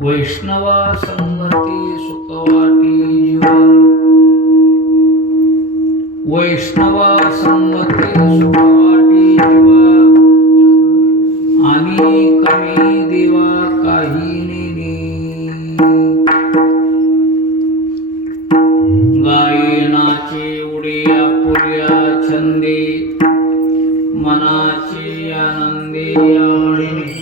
वैष्णवा संगती सुखवाटी जीवा, वैष्णवा संगती सुखवाटी जीवा, आणि कमी देवा काही नेने, गायनाचे उडे आपुल्या छंदे, मनाचे आनंदे आवडीने,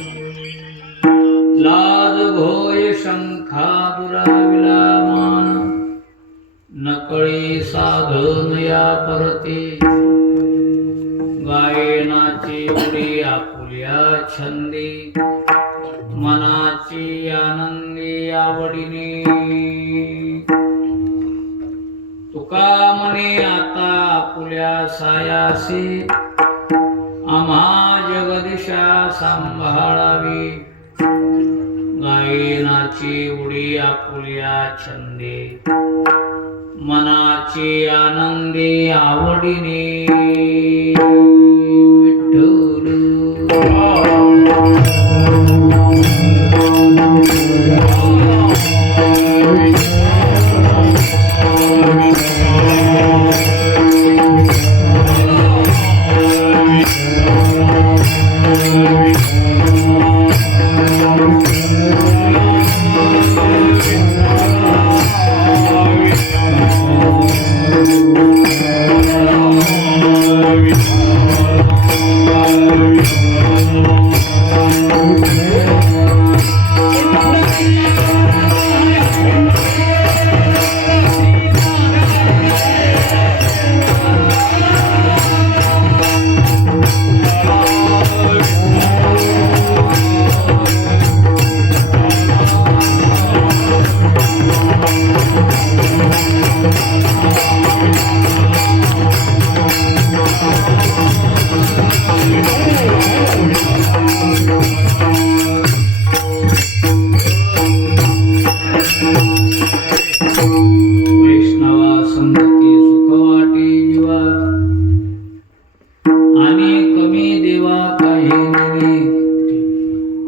लाज भोय शंखा दुराविला मान, नकळे साधन या परते, गायनाचे उडे आपुल्या छंदे, मनाचे आनंदे आवडीने, तुका मने आता आपुल्या सायासे, आम्हा जगदिशा सांभाळावी, गायनाची उडी आपुल्या छंदे, मनाची आनंदे आवडीने,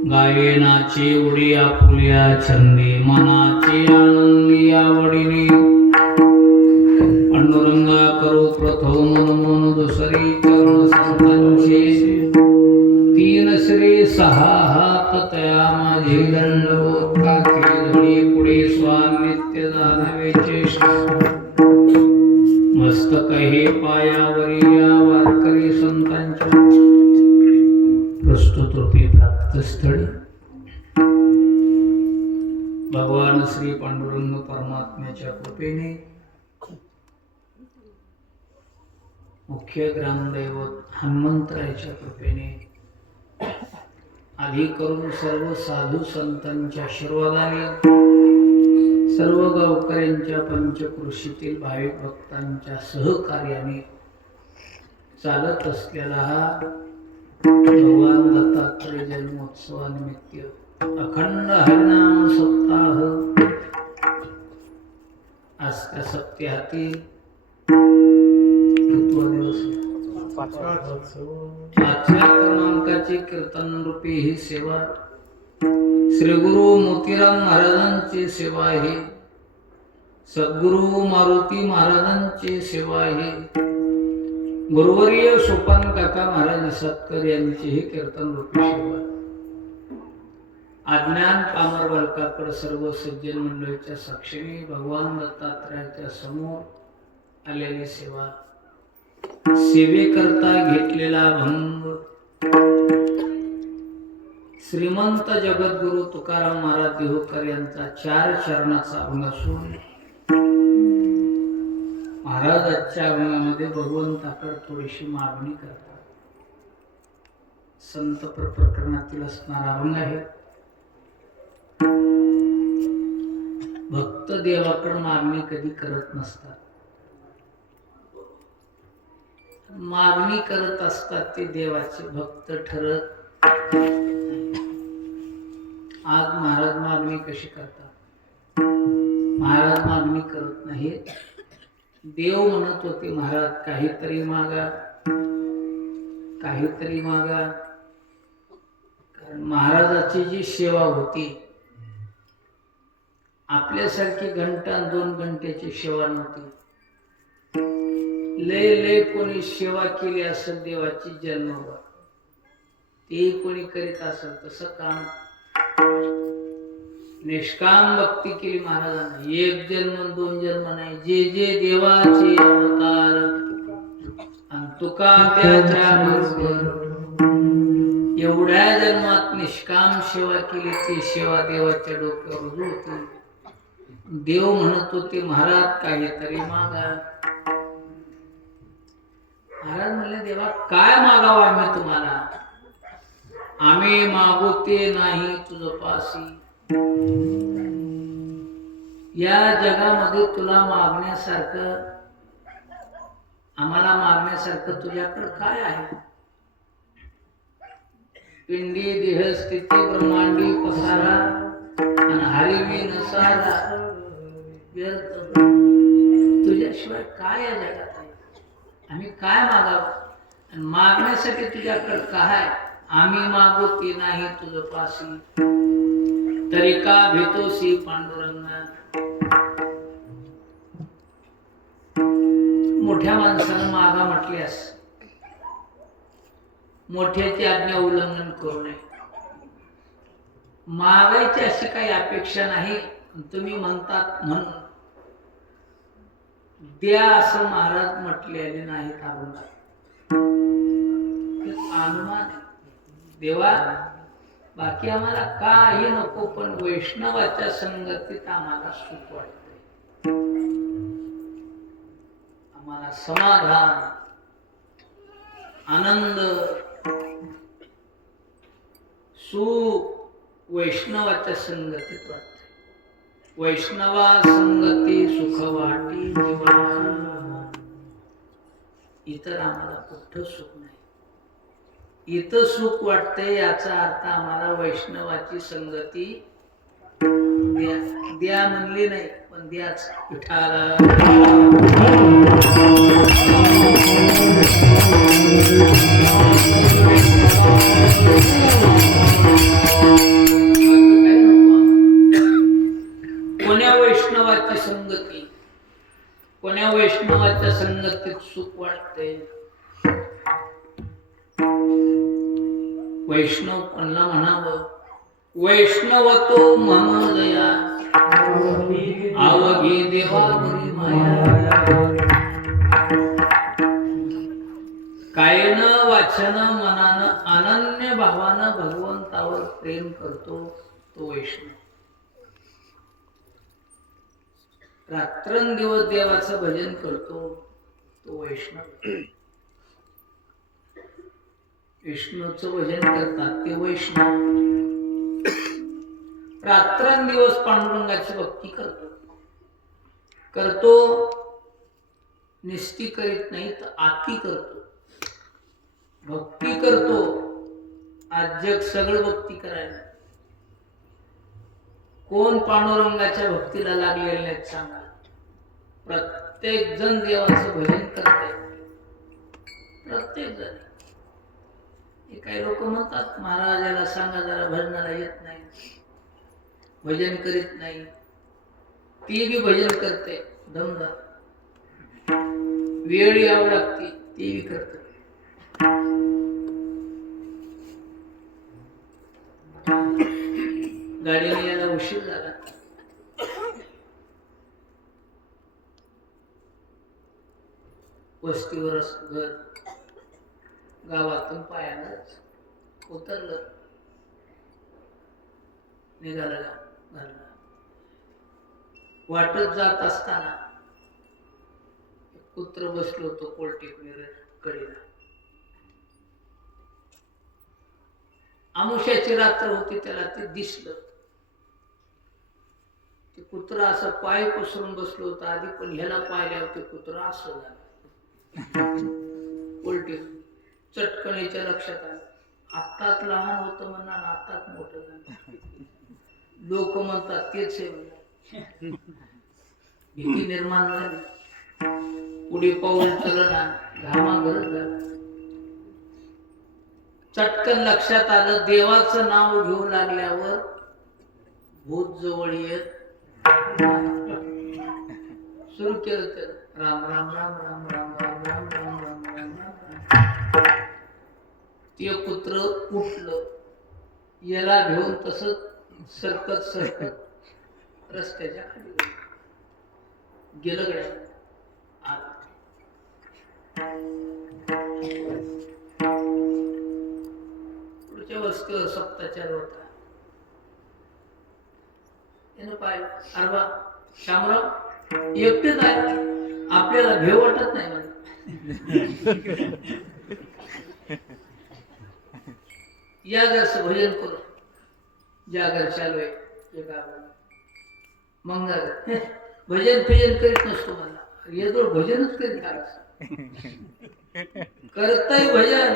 गायनाची उडी आपुल्या छंदे, मनाची आनंदी आवडीने, पांडुरंगा करू प्रथम मन दुसरी चरण संतांचे, तीन श्री सहा हात तया माझे दंडवत, काठी धडी पुढे स्वामित्य दानवेचे, मस्तक हे पायावरी या वारकरी संतांच्या, प्रस्तुत रूपी प्राप्त स्थळी भगवान श्री पांडुरंग परमात्म्याच्या कृपेने, मुख्य ग्रामदैवत हनुमंतरायाच्या कृपेने, आधी करून सर्व साधू संतांच्या आशीर्वादाने, सर्व गावकऱ्यांच्या पंचकृषीतील भाविक भक्तांच्या सहकार्याने चालत असलेला हा भगवान दत्तात्रय जन्मोत्सवानिमित्त अखंड हरिनाम सप्ताह, आज त्या सप्ताहातील पाचव्या क्रमांकाची कीर्तन रूपी ही सेवा, श्री गुरु मोतीराम महाराजांची सेवा आहे, सद्गुरु मारुती महाराजांची सेवा आहे, गुरुवर्य सोपान काका महाराज सत्कर यांची ही कीर्तन रूपी सेवा, अज्ञान पामर बालकाकडे सर्व सज्जन मंडळीच्या साक्षीने भगवान दत्तात्रयाच्या समोर आलेली सेवा, सेवेकरता घेतलेला भंग, श्रीमंत जगद्गुरु तुकाराम महाराज देहूकर यांचा 4 चरणाचा अभंग असून, महाराजांच्या अभंगामध्ये भगवंताकडे थोडीशी मागणी करतात. संत प्रकरणातील असणारा अभंग आहे. भक्त देवाकडे मागणी कधी करत नसतात, मागणी करत असतात ते देवाचे भक्त ठरत. आज महाराज मागणी कशी करतात? महाराज मागणी करत नाहीत. देव म्हणत होते महाराज काहीतरी मागा, काहीतरी मागा. कारण महाराजाची जी सेवा होती आपल्यासारखी घंटा 2 घंट्याची सेवा नव्हती. लय लय कोणी सेवा केली असेल देवाची जन्मभर, ते कोणी करीत असेल तसं काम निष्काम भक्ती केली महाराजांनी. 1 जन्म 2 जन्म नाही, जे जे देवाचे अवतार आणि तुका त्याच्या बरोबर एवढ्या जन्मात निष्काम सेवा केली. ती सेवा देवाच्या डोक्यावर रुजू होती. देव म्हणत होते महाराज काहीतरी मागा. महाराज म्हणले देवा काय मागावं आम्ही तुम्हाला? आम्ही मागू ते नाही तुझ पासी. या जगामध्ये तुला मागण्यासारखं, आम्हाला मागण्यासारखं तुझ्याकडे काय आहे? पिंडी देह स्थिती ब्रह्मांडी पसारा आणि हरिवी नसारा व्यर्थ. तुझ्याशिवाय काय या जगात आहे? आम्ही काय मागावं? आणि मागण्यासाठी तुझ्याकडे काय? आम्ही मागू ते नाही तुझ पासी. तरी का भेटोसी पांडुरंगा. मोठ्या माणसानं मागा म्हटल्यास मोठ्याची आज्ञा उल्लंघन करू नये. मागायची अशी काही अपेक्षा नाही. तुम्ही म्हणतात म्हणून द्या असं महाराज म्हटलेले नाहीत. अनुमान देवा बाकी आम्हाला काही नको, पण वैष्णवाच्या संगतीत आम्हाला सुख वाटते. आम्हाला समाधान आनंद सुख वैष्णवाच्या संगतीत वाटते. वैष्णवा संगती सुख वाटी जीवा. इतर आम्हाला कुठं सुख नाही. इथं सुख वाटते याचा अर्थ आम्हाला वैष्णवाची संगती द्या. द्या म्हणली नाही, पण द्याच विठाला. कोण्या वैष्णवाची संगती, कोण्या वैष्णवाच्या संगतीत सुख वाटते? वैष्णव कोणला म्हणावं? वैष्णव तो महोदया आवघी देवावरी माया. कायन वाचन मनानं अनन्य भावानं भगवंतावर प्रेम करतो तो वैष्णव. रात्रंदिवस देवाचं भजन करतो तो वैष्णव. विष्णूचं भजन करतात ते वैष्णव. रात्रंदिवस पांडुरंगाची भक्ती करतो. निस्ती करीत नाही तर आती करतो. भक्ती करतो. आज जग सगळं भक्ती करायला. कोण पांडुरंगाच्या भक्तीला लागलेले नाहीत सांगा? प्रत्येक जण देवाचं भजन करते. प्रत्येक जण. हे काही लोक म्हणतात महाराजाला सांगा जरा भजनाला येत नाही, भजन करीत नाही. ती बी भजन करते दमदार. वेळ यावं लागते ती बी करते. गाडीने यायला उशीर झाला. वस्तीवर घर गावातून पायानंच उतरलं. निघाला घरला. वाटत जात असताना कुत्र बसलो होतो पोल्ट्री कडीला. आमुष्याची रात्र होती. त्याला ते दिसलं. ते कुत्र असं पाय पसरून बसलो होतं आधी, पण ह्याला पाहिल्यावर ते कुत्र असं झालं. पोल्ट्री चटकणीच्या लक्षात आलं. आत्ताच लहान होतं म्हणणार, आत्ताच मोठं झालं. लोक म्हणतात तेच आहे म्हणणार. भीती निर्माण झाली. पुढे पाऊल चलना. घामा गरज झाला. चटकन लक्षात आलं देवाचं नाव घेऊ लागल्यावर भूत जवळ येत सुरू केलं तर राम राम राम राम राम राम राम राम राम राम राम. ते कुत्र उठलं, याला घेऊन तसंच सरकत सरकत रस्त्याच्या खाली गेलं गड्या. आला पुढच्या वस्तीवर सप्ताचार होता. यानं पाहिलं, अरे बा शामराव एकटेच आहे, आपल्याला भेव वाटत नाही मला. या घरचं भजन करू, ज्या घर चालू आहे ते गाव मग भजन फिजन करीत नसतो मला, येतो भजनच करीत आला. करताय भजन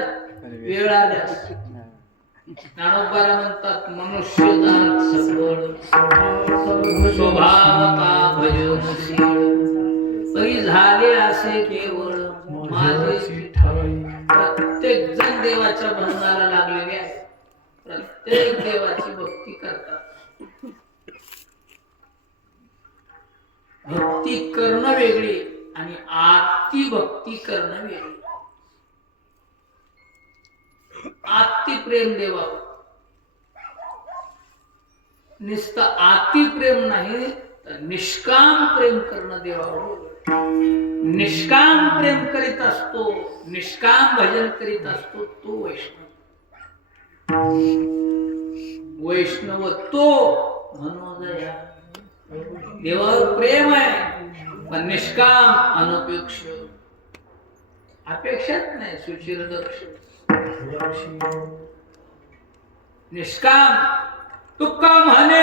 वेळ आल्यास. ज्ञानोबाला म्हणतात मनुष्यदान सबळ स्वभावता भजनशील परी झाले असे केवळ माझे विठ्ठल. प्रत्येक जण देवाच्या भजनाला लागलेले आहे, प्रत्येक देवाची भक्ती करतात. भक्ती करणं वेगळी आणि आत्ती भक्ती करणं वेगळी. आत्ती प्रेम देवावर, नुसतं आती प्रेम नाही तर निष्काम प्रेम करणं देवावर. निष्काम प्रेम करीत असतो, निष्काम भजन करीत असतो तो वैष्णव. वैष्णव तो मनोदया. देवावर प्रेम आहे पण निष्काम अनपेक्ष, अपेक्षाच नाही, सुचिरदक्ष निष्काम. तुका म्हणे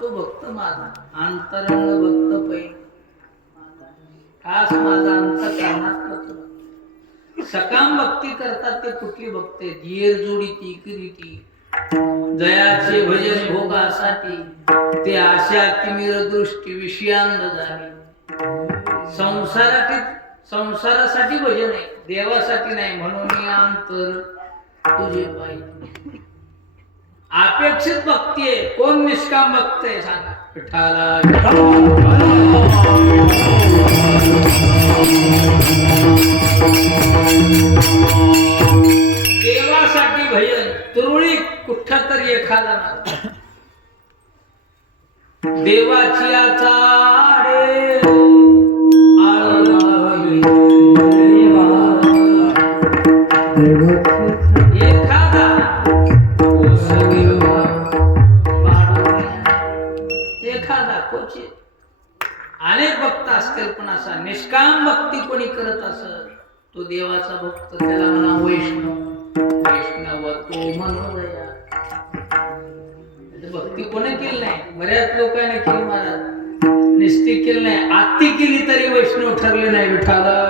तो भक्त माझा, अंतरंग भक्त पै खास माझा अंतःकरणात करतो. सकाम भक्ती करतात ते कुठली भक्त आहेत? धीर जोडी ती किरीटी जयाचे भजन भोगासाठी ते आशा तिमिर दृष्टी विषयांद झाली. संसारासाठी भजन आहे, देवासाठी नाही. म्हणून अंतर तुझे पाहिजे. अपेक्षित भक्ती आहे. कोण निष्काम भक्त आहे सांगा? विठ्ठला देवासाठी भजन तुरळीत कुठं तरी एखादा देवाची आचाडे एखादा एखादा क्वचित अनेक भक्त असतील, पण असा निष्काम भक्ती कोणी करत असत तो देवाचा भक्त, त्याला म्हणा वैष्णव. वैष्णव तो मनोदया. भक्ती कोणी केली नाही, बऱ्याच लोकांनी केली महाराज, निष्ठी केली नाही, आत्ती केली तरी वैष्णव ठरले नाही. विठाला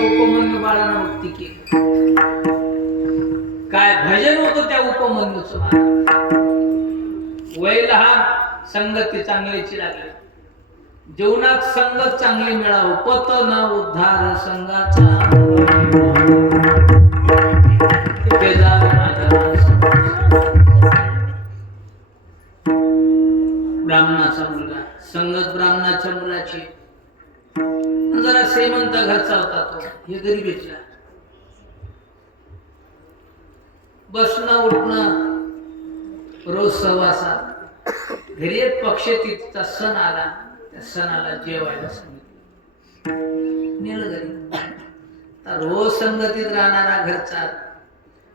उपमन्यू बाळानं भक्ती केली. काय भजन होतं त्या उपमन्यूचं. वय लहान, संगती चांगलीची लागली. जीवनात संगत चांगली मिळावं, पत न उद्धार संगाचा. ब्राह्मणाचा मुलगा, संगत ब्राह्मणाच्या मुलाची. जरा श्रीमंत घरचा होता तो, हे गरीबीतला. बसणं उठणं रोज सहवासात. घरी एक पक्षतीचा सण आला, त्या सणाला जेवायला सांगितलं, नेलं घरी. रोज संगतीत राहणारा घरचा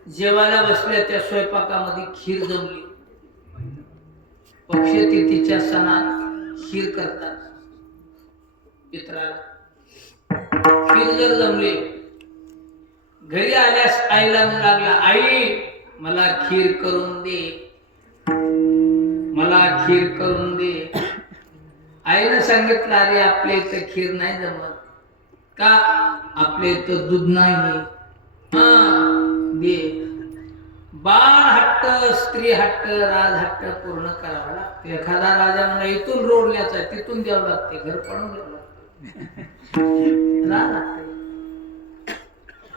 जेवायला बसल्या, त्या स्वयंपाकामध्ये खीर जमली. पक्षतिथीच्या सणात खीर करतात पित्राला. खीर जर जमली, घरी आल्यास आईला लागला, आई मला खीर करून दे, मला खीर करून दे. आईने सांगितलं, अरे आपल्या इथं खीर नाही जमत. का? आपल्या इथं दूध नाही. दे. बाळ हट्ट, स्त्री हट्ट, राज हट्ट पूर्ण करावा लागते. एखादा राजा म्हणा इथून रोड न्यायचा, तिथून द्यावं लागते, घर पडून द्यावं लागते. राज हट्ट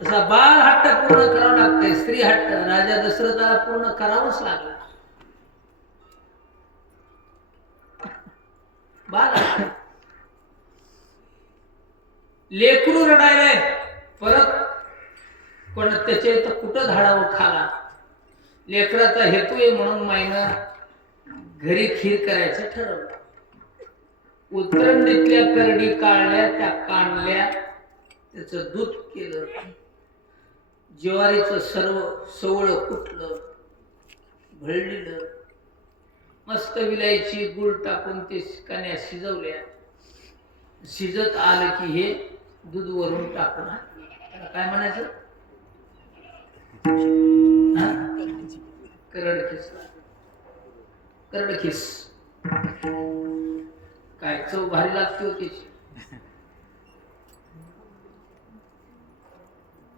तसा बाळ हट्ट पूर्ण करावं लागते. स्त्री हट्ट राजा दशरथाला पूर्ण करावंच लागला. बाळ लेकरू रडायलाय, परत पण त्याच्या इथं कुठं धाडावं खाला. लेकराचा हेतू आहे म्हणून माईनं घरी खीर करायचं ठरवलं. उतरंडीतल्या करडी काढल्या, त्या काढल्या, त्याचं दूध केलं, ज्वारीचं सर्व सवळं कुठलं, भळलेलं, मस्त विलायची गुळ टाकून ते कण्या शिजवल्या. शिजत आलं की हे दूध वरून टाकून, काय म्हणायचं, करडखिस. करडखिस काय चव भारी लागते होती.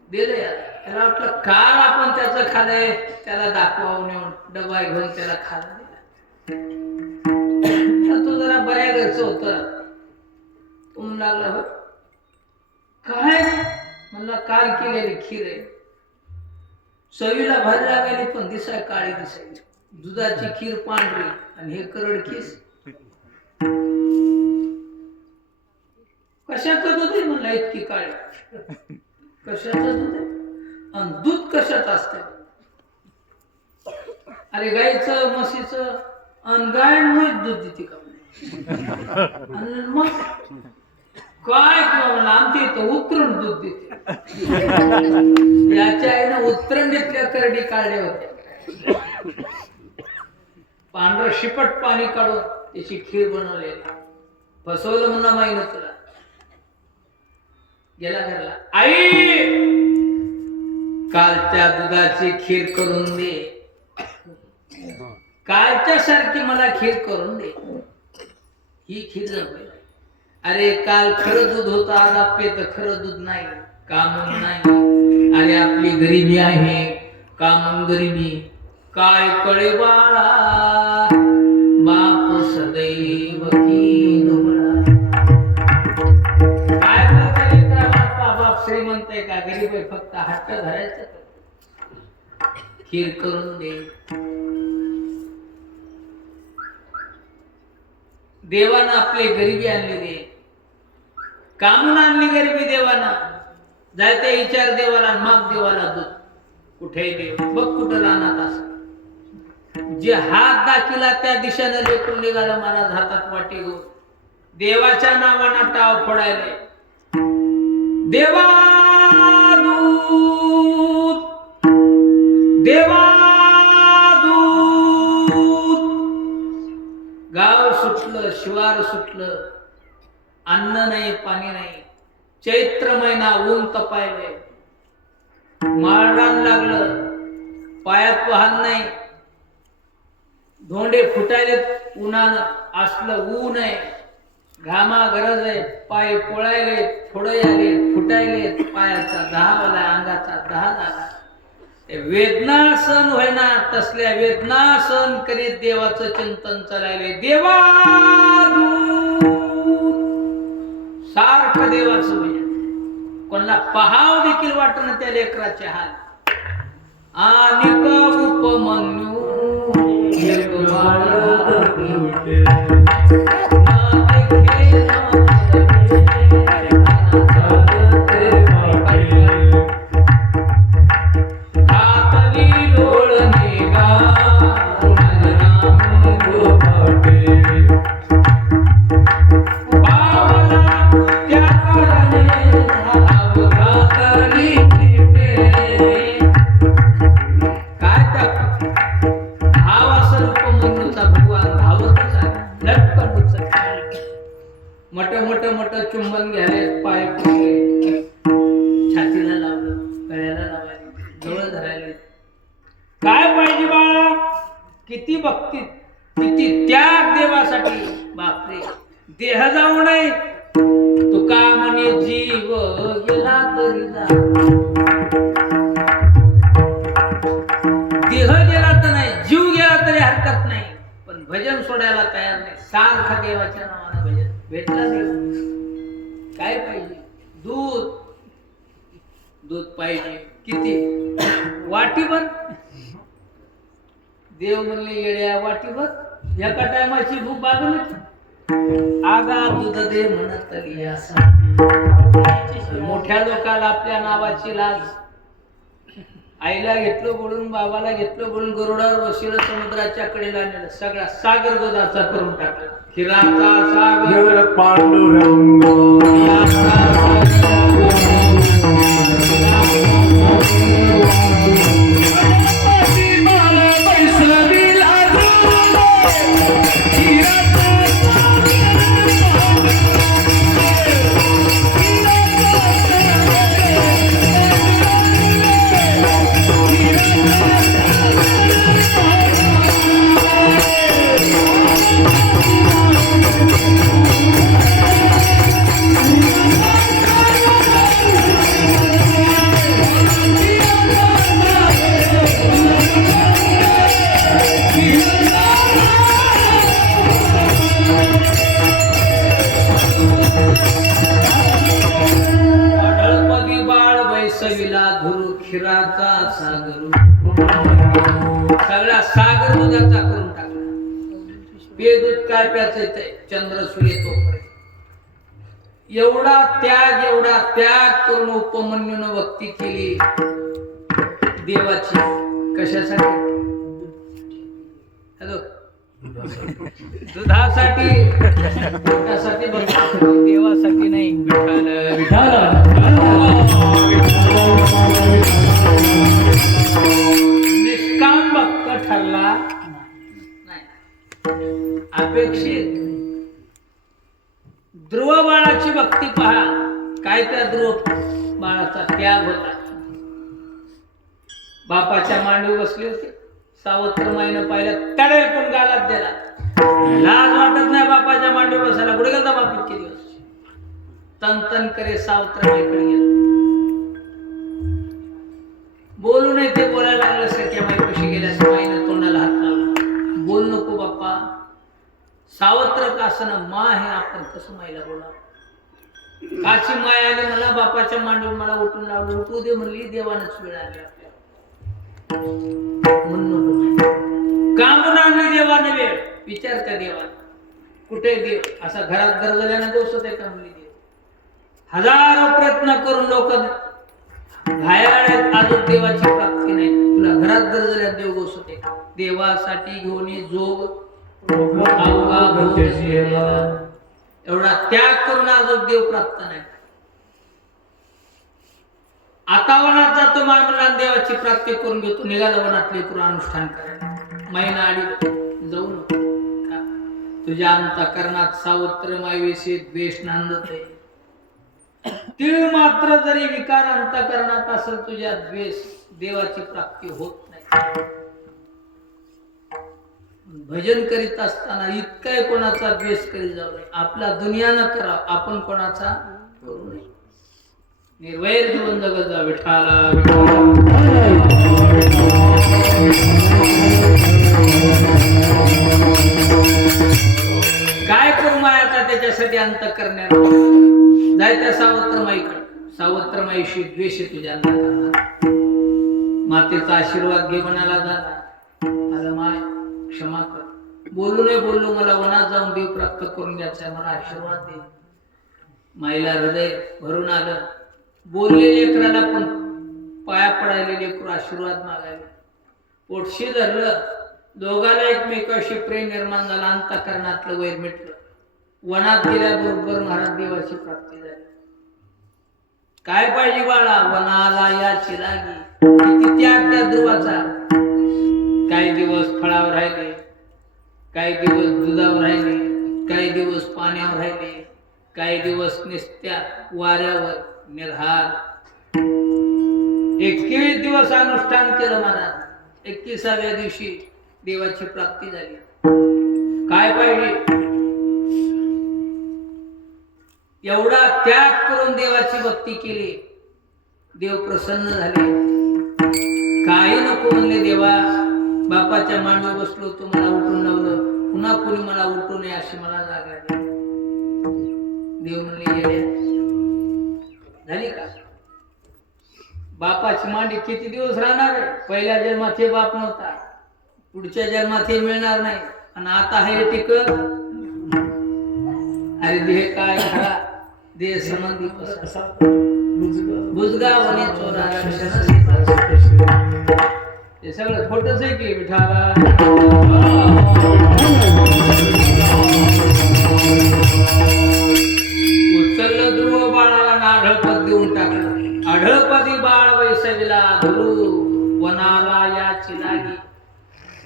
दिलं यार. त्याला वाटलं काल आपण त्याचं खाल्लंय, त्याला दाखवावं नेऊन डबा घेऊन त्याला खायला दिला. तो जरा बऱ्या घरचं होतं. तो म्हणू लागला, हो काय म्हणला, काल केलेली खीर आहे, चवीला भारी लागायली, पण दिसाय काळी दिसायची. दुधाची खीर पांढरी आणि हे करडखीस. कशाचं दूध आहे म्हणला इतकी काळी? कशाचं दूध आहे? आणि दूध कशात असतं? अरे गाईचं, म्हशीचं, आणि गायमुळेच दूध देते का? मग काय किंवा म्हणलं आमच्या इथं उतरण दूध देते. याच्या आईनं उतरणीतल्या करडी काढल्या होत्या. पांढरं शिपट पाणी काढून त्याची खीर बनवली. फसवलं म्हणा माईनं तुला. गेला घरला, आई कालच्या दुधाची खीर करून दे, कालच्या सारखी मला खीर करून दे. ही खीर जमली. अरे काल खरं दूध होतं, आज आपले खरं दूध नाही, कामून नाही. अरे आपली गरिबी आहे, कामून गरिबी. काय कळे बाळा, बाप सदैव की डोळा. काय बोलतोय बाप श्रीमंत आहे का गरीब आहे? फक्त हट्ट धरायचं, खीर करून दे. देवानं आपली गरिबी आणलेली, कामून आणली गरिबी देवानं. जायते विचार देवाला, माग देवाला दूध. कुठे देव बघ, कुठं राहणार असं. जे हात दाखिला त्या दिशेनं लेकरून निघाला महाराज, हातात वाटी घेऊन देवाच्या नावानं टाव फोडायले. देवा वार सुटलं, अन्न नाही पाणी नाही, चैत्र महिना ऊन तपायले, माळरान लागलं, पायात वाहन नाही, धोंडे फुटायले उन्हानं, असलं ऊन आहे, घामा गरज आहे, पाय पोळायले, फोडे आले, फुटायले, पायाचा दहा आला, अंगाचा दहा झाला, वेदना सण होईना, तसल्या वेदना सण करीत देवाचं चिंतन चालायले, देवा सारखं देवाचं म्हणजे कोणाला पहाव देखील वाटणं त्या लेकराचे हाल. आणि उपमन्यू मोठं चुंबन घ्यायला, पाय फुटले, छातीला लावलं, गळ्याला लावायला, जवळ धरायला. काय पाहिजे बाळा? किती भक्ती, किती त्याग देवासाठी. बापरे, देह जाऊ नये, तुका म्हणे जीव गेला तरी जा. देह गेला तर नाही, जीव गेला तरी हरकत नाही, पण भजन सोडायला तयार नाही. सारखं देवाच्या नावानं भजन. भेटला देव, काय पाहिजे? दूध, दूध पाहिजे. किती? वाटीभर. देव म्हणले, येड्या वाटीभर, एका टायमाची भूक भागवली. आगा दूध दे म्हणत मोठ्या लोकाला आपल्या नावाची लाज. आईला घेतलं बोलून, बाबाला घेतलं बोलून, गरुडावर बसवलं, समुद्राच्या कडेला नेलं, सगळा सागर दुधाचा करून टाकला. खिराचा सागर पांडुरंग खिराचा सागर, सगळा सागर दुधाचा करून टाकला. पे दूध काय प्यायचं ते चंद्र सूर्य तोपर्यंत. एवढा त्याग करून उपमन्यूनं भक्ती केली देवाची. कशासाठी? हॅलो, दुधासाठी, पोटासाठी भक्ती, देवासाठी नाही. निष्काम भक्त ठरला नाही. अपेक्षित ध्रुव बाळाची भक्ती पहा. काय त्या ध्रुव बाळाचा त्याग होता. बापाच्या मांडीवर बसले होते, सावत्र माईनं पाहिलं, तडे पण गालात दिला. लाज वाटत नाही बापाच्या मांडीवर बसायला. कुठे गेलता बाप इतके दिवस? तन करे सावत्र माईकडे गेला. बोलू नाही ते बोलायला लागलं. सख्या माई कशी गेल्या, माईनं तोंडाला हात लावला. बोल नको बाप्पा, सावत्र कासनं मा हे आपण कसं माईला बोला. काची माय आली मला बापाच्या मांडीवर, मला उठून लावलं. उठू दे म्हणली, देवानच वेळ आली आपल्याला. म्हणून का म्हणून आणली देवाने वेळ? विचार त्या देवाने. कुठे देव? असा घरात गरजल्यानं दोषत आहे का म्हणली देव? हजारो प्रयत्न करून लोक घायाळ्यात अजून देवाची प्राप्ती नाही. तुला घरात गरजल्या देव गोसते का? देवासाठी घेऊन जोग एवढा त्याग करून अजून देव प्राप्त नाही. आता वनात जातो मायमुला देवाची प्राप्ती करून घेतो. निघाला वनात लेकरू अनुष्ठान करायला. महिना आडी जाऊ नको. तुझ्या अंतःकरणात सावत्रमायविषयी द्वेष नांदत आहे. तीळ मात्र जरी विकार अंतःकरणात असेल तुझ्या द्वेष, देवाची प्राप्ती होत नाही. भजन करीत असताना इतकाही कोणाचा द्वेष करीत जाऊ नये. आपला दुनियानं करा, आपण कोणाचा करू नये. निर्वैर जीवन जगत जा विठाला. काय करू मायाचा त्याच्यासाठी अंत करण्यात जाय त्या सावत्रमाईकडे. सावत्रमाईशी द्वेष तुझ्या अंतःकरणात. मातेचा आशीर्वाद घे म्हणाला झाला. आला माय क्षमा कर, बोलू नाही बोललो, मला वनात जाऊन देव प्राप्त करून द्यायचा, मला आशीर्वाद दे. माईला हृदय भरून आलं. बोलले लेकराला पण पाया पडायले लेकरू आशीर्वाद मागायला. पोटशी धरलं. दोघाला एकमेकाशी प्रेम निर्माण झाला. अंतःकरणातलं वैर मिटलं. वनात गेल्याबरोबर महाराज देवाची प्राप्ती झाली. काय पाहिजे बाळा? वनाला याची लागी. किती त्याग त्या ध्रुवाचा. काही दिवस फळावर राहिले, काही दिवस दुधावर राहिले, काही दिवस पाण्यावर राहिले, काही दिवस निस्त्या वाऱ्यावर निर्हार. 21 दिवस अनुष्ठान केलं महाराज. 21व्या दिवशी देवाची प्राप्ती झाली. काय पाहिजे? एवढा त्याग करून देवाची भक्ती केली. देव प्रसन्न झाले. काही नको म्हणले देवा. बापाच्या मांडीवर बसलो, तू मला उठून लावलं, पुन्हा कोणी मला उठू नये अशी मला जाग आली. देव म्हणले येड्या झाली का? बापाची मांडी किती दिवस राहणार आहे? पहिल्या जन्मात हे बाप नव्हता, पुढच्या जन्मात हे मिळणार नाही, आणि आता हे टिकत. अरे देह काय खरा, देह संबंधी कसा बुजगा वने चोरा हे सगळं खोटच आहे की विठाला. उचललं ध्रुव बाळाला ना आढळपद देऊन टाकलं. आढळपदी बाळ वैसविला धरू वनाला याची लागी.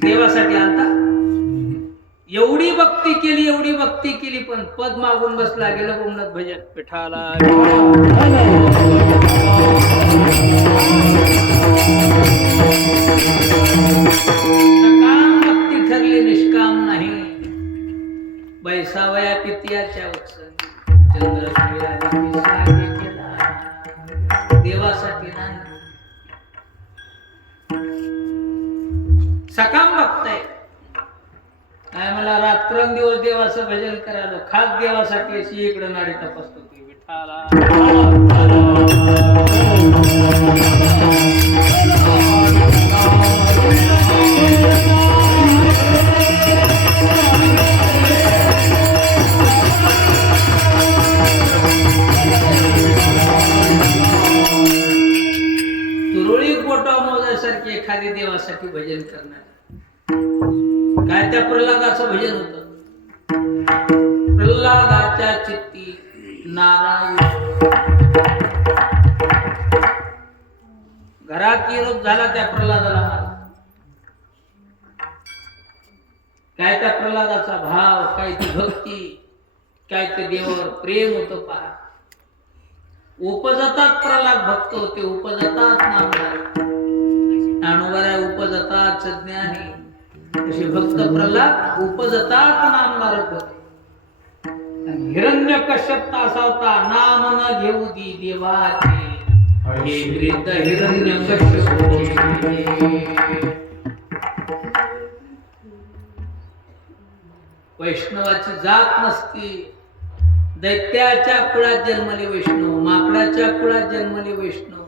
देवासाठी आता एवढी भक्ती केली, एवढी भक्ती केली, पण पद मागून बसला. गेलं गुमनाथ भजन विठाला. सकाम भक्ती ठरली निष्काम नाही. बैसावया पित्याच्या उत्संगी चंद्र देवासाठी नाही. सकाम भक्त आहे. काय मला रात्रंदिवस देवाचं भजन करायला, खास देवासाठी अशी इकडं नाडी तपासतो ती विठाला. तुरळी बोटा मोजासारखी एखादी देवासाठी भजन करणार. काय त्या प्रल्हादाचं भजन होत. प्रल्हादाच्या चित्ती नारायण. घरात निरोप झाला त्या प्रल्हादाला. काय त्या प्रल्हादाचा भाव, काय ती भक्ती, काय ते देवावर प्रेम होतं पहा. उपजतात प्रल्हाद भक्त होते. उपजतात नामधारी. ज्ञानोबऱ्या उपजतात ज्ञानी. असे भक्त प्रल्हाद उपजतात नामधारक होते. हिरण्य कश्यप तासा होता नाम न घेऊ दी देवाचे. हे वृद्ध हिरण्य कश्यप वैष्णवाची जात नसती. दैत्याच्या कुळात जन्मले वैष्णव, माकडाच्या कुळात जन्मले वैष्णव,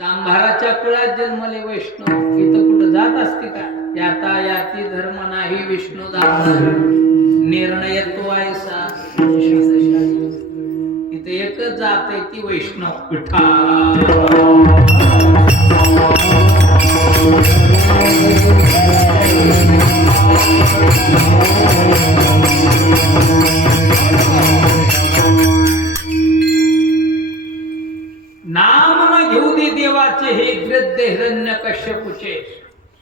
चांभाराच्या कुळात जन्मले वैष्णव. इथं कुठं जात असते का? याता याती धर्म नाही विष्णू दाता. निर्णय तो ऐसा. इथे एकच जात आहे ती वैष्णव विठ्ठल. नाम न घेऊ दे देवाचे हे गृध्य हिरण्य कश्यपूचे.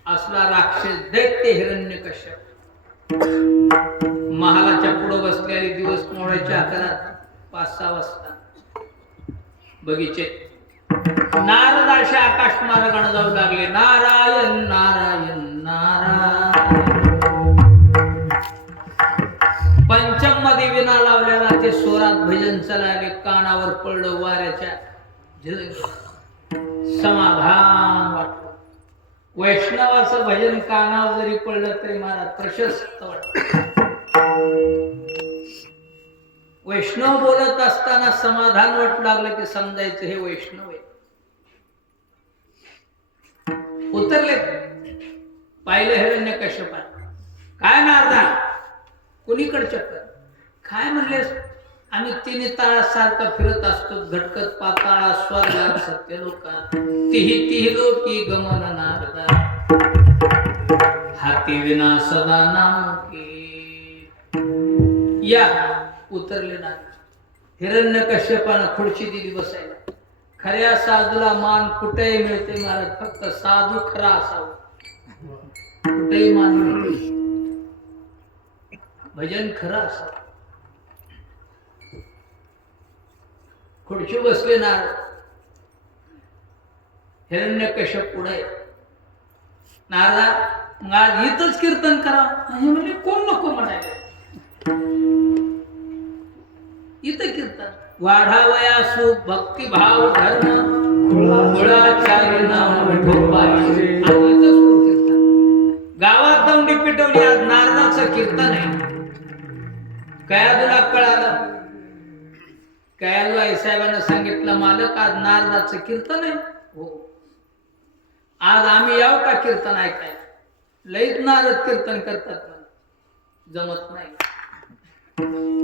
असला राक्षस दैत्य हिरण्य कश्यप. महालाच्या पुढे बसलेले दिवस मोडायच्या आकारात 5-6 वाजता बगीचे नारदाशी आकाश मार्गाने जाऊ लागले. नारायण नारायण नारायण. पंचम मध्ये विना लावलेला ते स्वरात भजन चालले. कानावर पडलं वाऱ्याच्या समाधान वाटलं. वैष्णवाचं भजन कानावर जरी पडलं तरी मला प्रशस्त वाटतं. वैष्णव बोलत असताना समाधान वाटू लागलं की समजायचं हे वैष्णव आहे. उतरले, पाहिले हिरण्यकश्यपाने. काय नारदा कुणीकडे चक्कर? काय म्हणले? आम्ही 3 ताळासारखं फिरत असतो. घटकत पाताळा स्वर्गात सत्यलोकात तिही लोकी गमन नारदा. हाती विना सदा नाम की. या उतरले ना. हिरण्यकश्यपानं खुर्ची दिली बसायला. खऱ्या साधूला मान कुठेही मिळते महाराज, फक्त साधू खरा असावा. कुठेही मान मिळते, भजन खरं असावं. खुर्ची बसले नारद. हिरण्यकश्यप पुढे. नारदा मग आज इथंच कीर्तन करा म्हणजे कोण नको म्हणाले. इथं कीर्तन वाढावया सुख भक्तिभाव धर्म कुळाचार्य नाम विठोबाचे. गावात दौंडी पिटवली. आज नारदाचं कीर्तन आहे. कयादूला कळालं. कयादू आई साहेबांना सांगितलं मालक आज नारदाचं कीर्तन आहे. हो, आज आम्ही याव का कीर्तन ऐकायला? लईच नारद कीर्तन करतात. जमत नाही.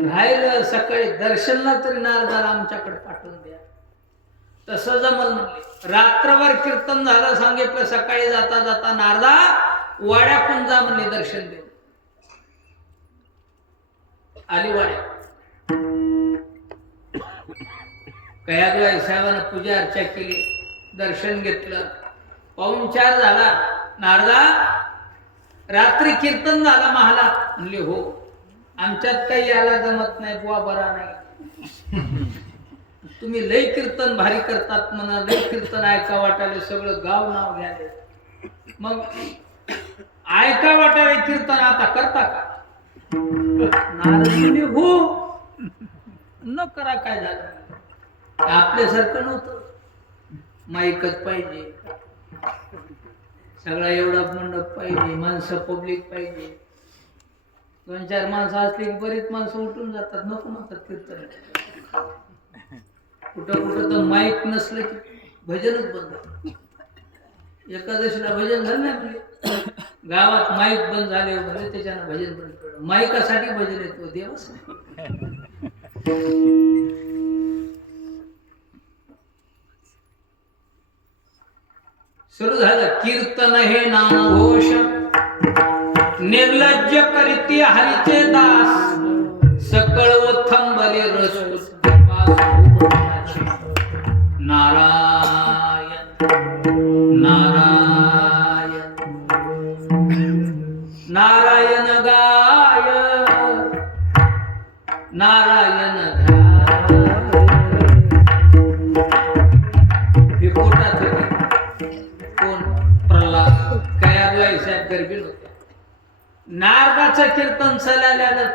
राहिलं सकाळी दर्शनला तरी नारदाला आमच्याकडे पाठवून द्या. तसं जमल म्हणले. रात्रभर कीर्तन झालं. सांगितलं सकाळी जाता जाता नारदा वाड्यातून जा म्हणले दर्शन देऊ. आली वाड्या. कयादू आई साहेबांना पूजा अर्चा केली. दर्शन घेतलं. 4:15 झाला. नारदा रात्री कीर्तन झालं महालात. म्हणले हो, आमच्यात काही याला जमत नाही बुवा, बरा नाही. तुम्ही लय कीर्तन भारी करतात म्हणा. लय कीर्तन ऐका वाटाले. सगळं गाव नाव घ्याले. मग ऐका वाटाले कीर्तन आता करता का? नारद म्हणे हो, न करा. काय झालं? आपल्यासारखं नव्हतं. माईकच पाहिजे, सगळा एवढा मंडप पाहिजे, माणसं पब्लिक पाहिजे. 2-4 माणसं असली की बरीच माणसं उठून जातात. नको म्हणतात कीर्तन. कुठं कुठं तर माईक नसलं की भजनच बंद. एकादशीला भजन झालं नाही आपले. गावात माईक बंद झाले म्हणजे त्याच्यानं भजन बंद केलं. माईकासाठी भजन येतो देवच. सुरू झालं कीर्तन हे नामघोष. निर्लज्ज करीती हरीचे दास. सकळ ओथंबले रस. नारायण नारायण नारायण गाय नारायण हे पोटात होते. कोण? प्रल्हाद. कयादू साहेब गरबील होते. नारदाचं कीर्तन चालल्यानं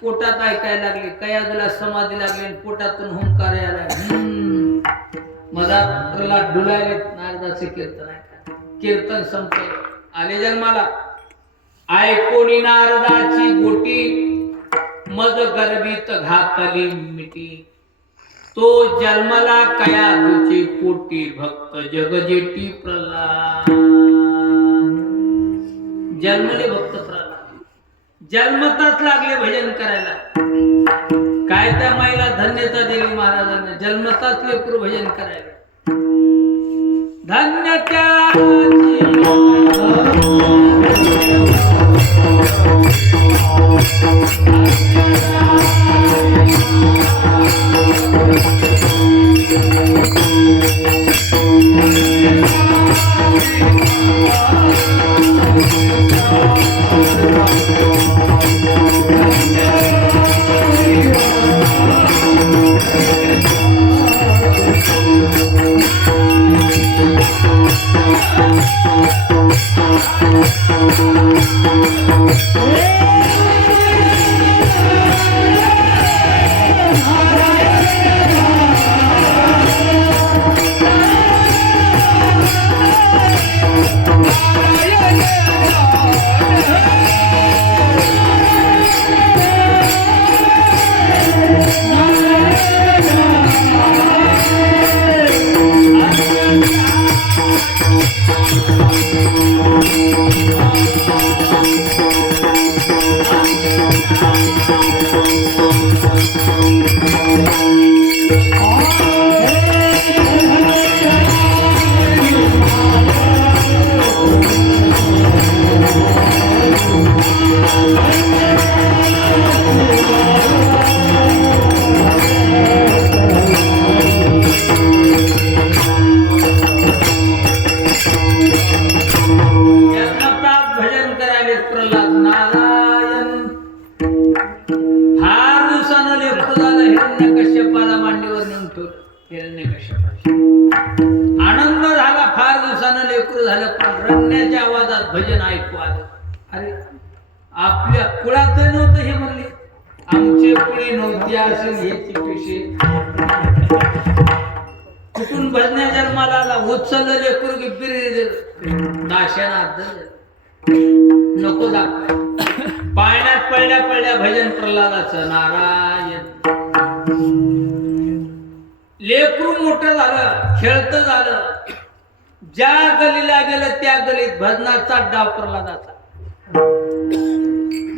पोटात ऐकायला लागले. कयादूला समाधी लागली. पोटातून हुंकार यायला. मधात प्रल्हाद डुलायले. नारदाचे कीर्तन ऐका. कीर्तन संपलं. आले जन्माला. ऐकोनी नारदाची गोटी. मज गर्भीत घातली मिटी. तो जन्मला कयादूची पोटी. भक्त जगजेटी प्रल्हाद. जन्मले भक्त प्रल्हाद. जन्मताच लागले भजन करायला. काय त्या माईला धन्यता दिली महाराजांना. जन्मताच लेकरू भजन करायला. धन्य त्याची Oh, हातानं लेकरू झालं पण रडण्याच्या आवाजात भजन ऐकू आलं. अरे आपल्या कुळात नव्हतं हे म्हणले, आमचे कुळी नव्हती असेल ह्याची पिशे. कुठून भजन्या जन्माला आला, उचललं लेकरू की बिरी दाशाना नको दाखवाय. पाण्यात पडल्या पडल्या भजन प्रल्हादाचं नारायण. लेकरू मोठं झालं, खेळतं झालं, ज्या गलीला गेलं त्या गलीत भजनाचा डाव प्रल्हादाचा.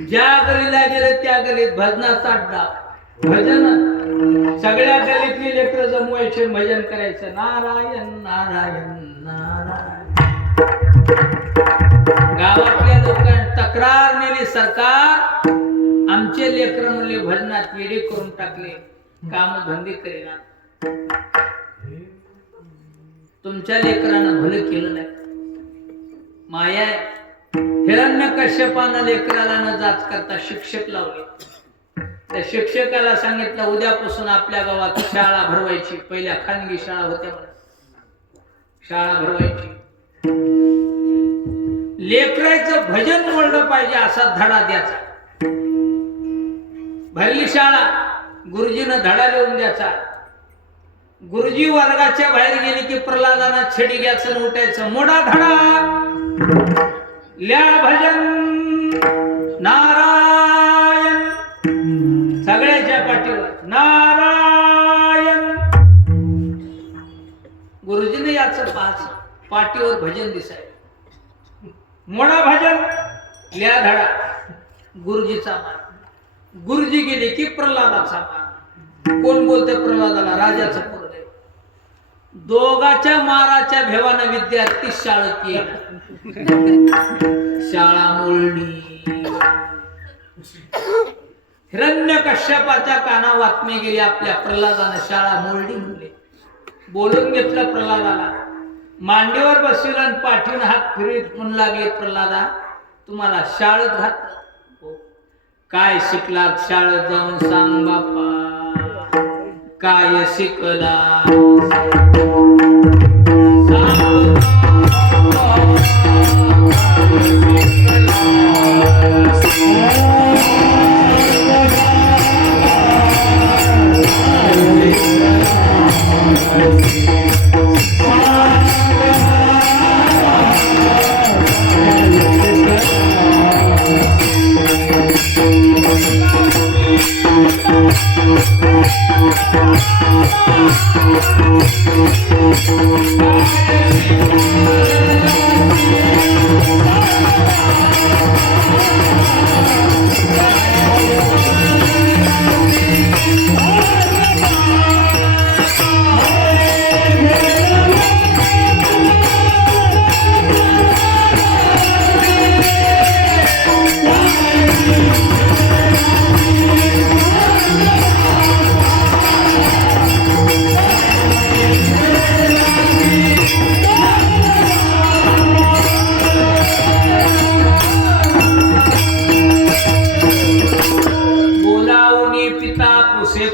ज्या गलीला गेलं त्या गलीत भजनाचा डाव. भजन सगळ्या गलीतली लेकरं जमवायचे, भजन करायचं नारायण नारायण नारायण. गावातल्या लोकांनी तक्रार नेली, सरकार आमचे लेकर म्हणले भजनात येडे करून टाकले, काम धंदे करेना. तुमच्या लेकरानं भलं केलं नाही. माया हिरण्यकश्यपानं लेकराला न जाच करता शिक्षक लावले. त्या शिक्षकाला सांगितलं उद्यापासून आपल्या गावात शाळा भरवायची. पहिल्या खानगी शाळा होत्या म्हणा, शाळा भरवायची. लेकराचं भजन बोलणं पाहिजे असा धडा द्यायचा. भरली शाळा, गुरुजीनं धडा लिहून द्यायचा. गुरुजी वर्गाच्या बाहेर गेली की प्रल्हादानं छडी घ्यायचं, उठायचं, मोडा धडा, ल्या भजन नारायण. सगळ्याच्या पाठीवर नारायण. गुरुजीने याचं पाठीवर भजन दिसाय. मोडा भजन, ल्या धडा, गुरुजीचा मान. गुरुजी गेले की प्रल्हादाचा मान. कोण बोलते प्रल्हादाला? राजाचं पोरग. दोघाच्या माराच्या भेवानं विद्यार्थी शाळेत येईल. शाळा मोडली. हिरण्यकश्यपाच्या काना बातमी गेली, आपल्या प्रल्हादानं शाळा मोडली म्हणले. बोलून घेतलं प्रल्हादाला, मांडीवर बसविलं आणि पाठीनं हात फिरवीत म्हणू लागले, प्रल्हादा तुम्हाला शाळेत घातलं, काय शिकलात शाळेत जाऊन सांग बापा, काय शिकला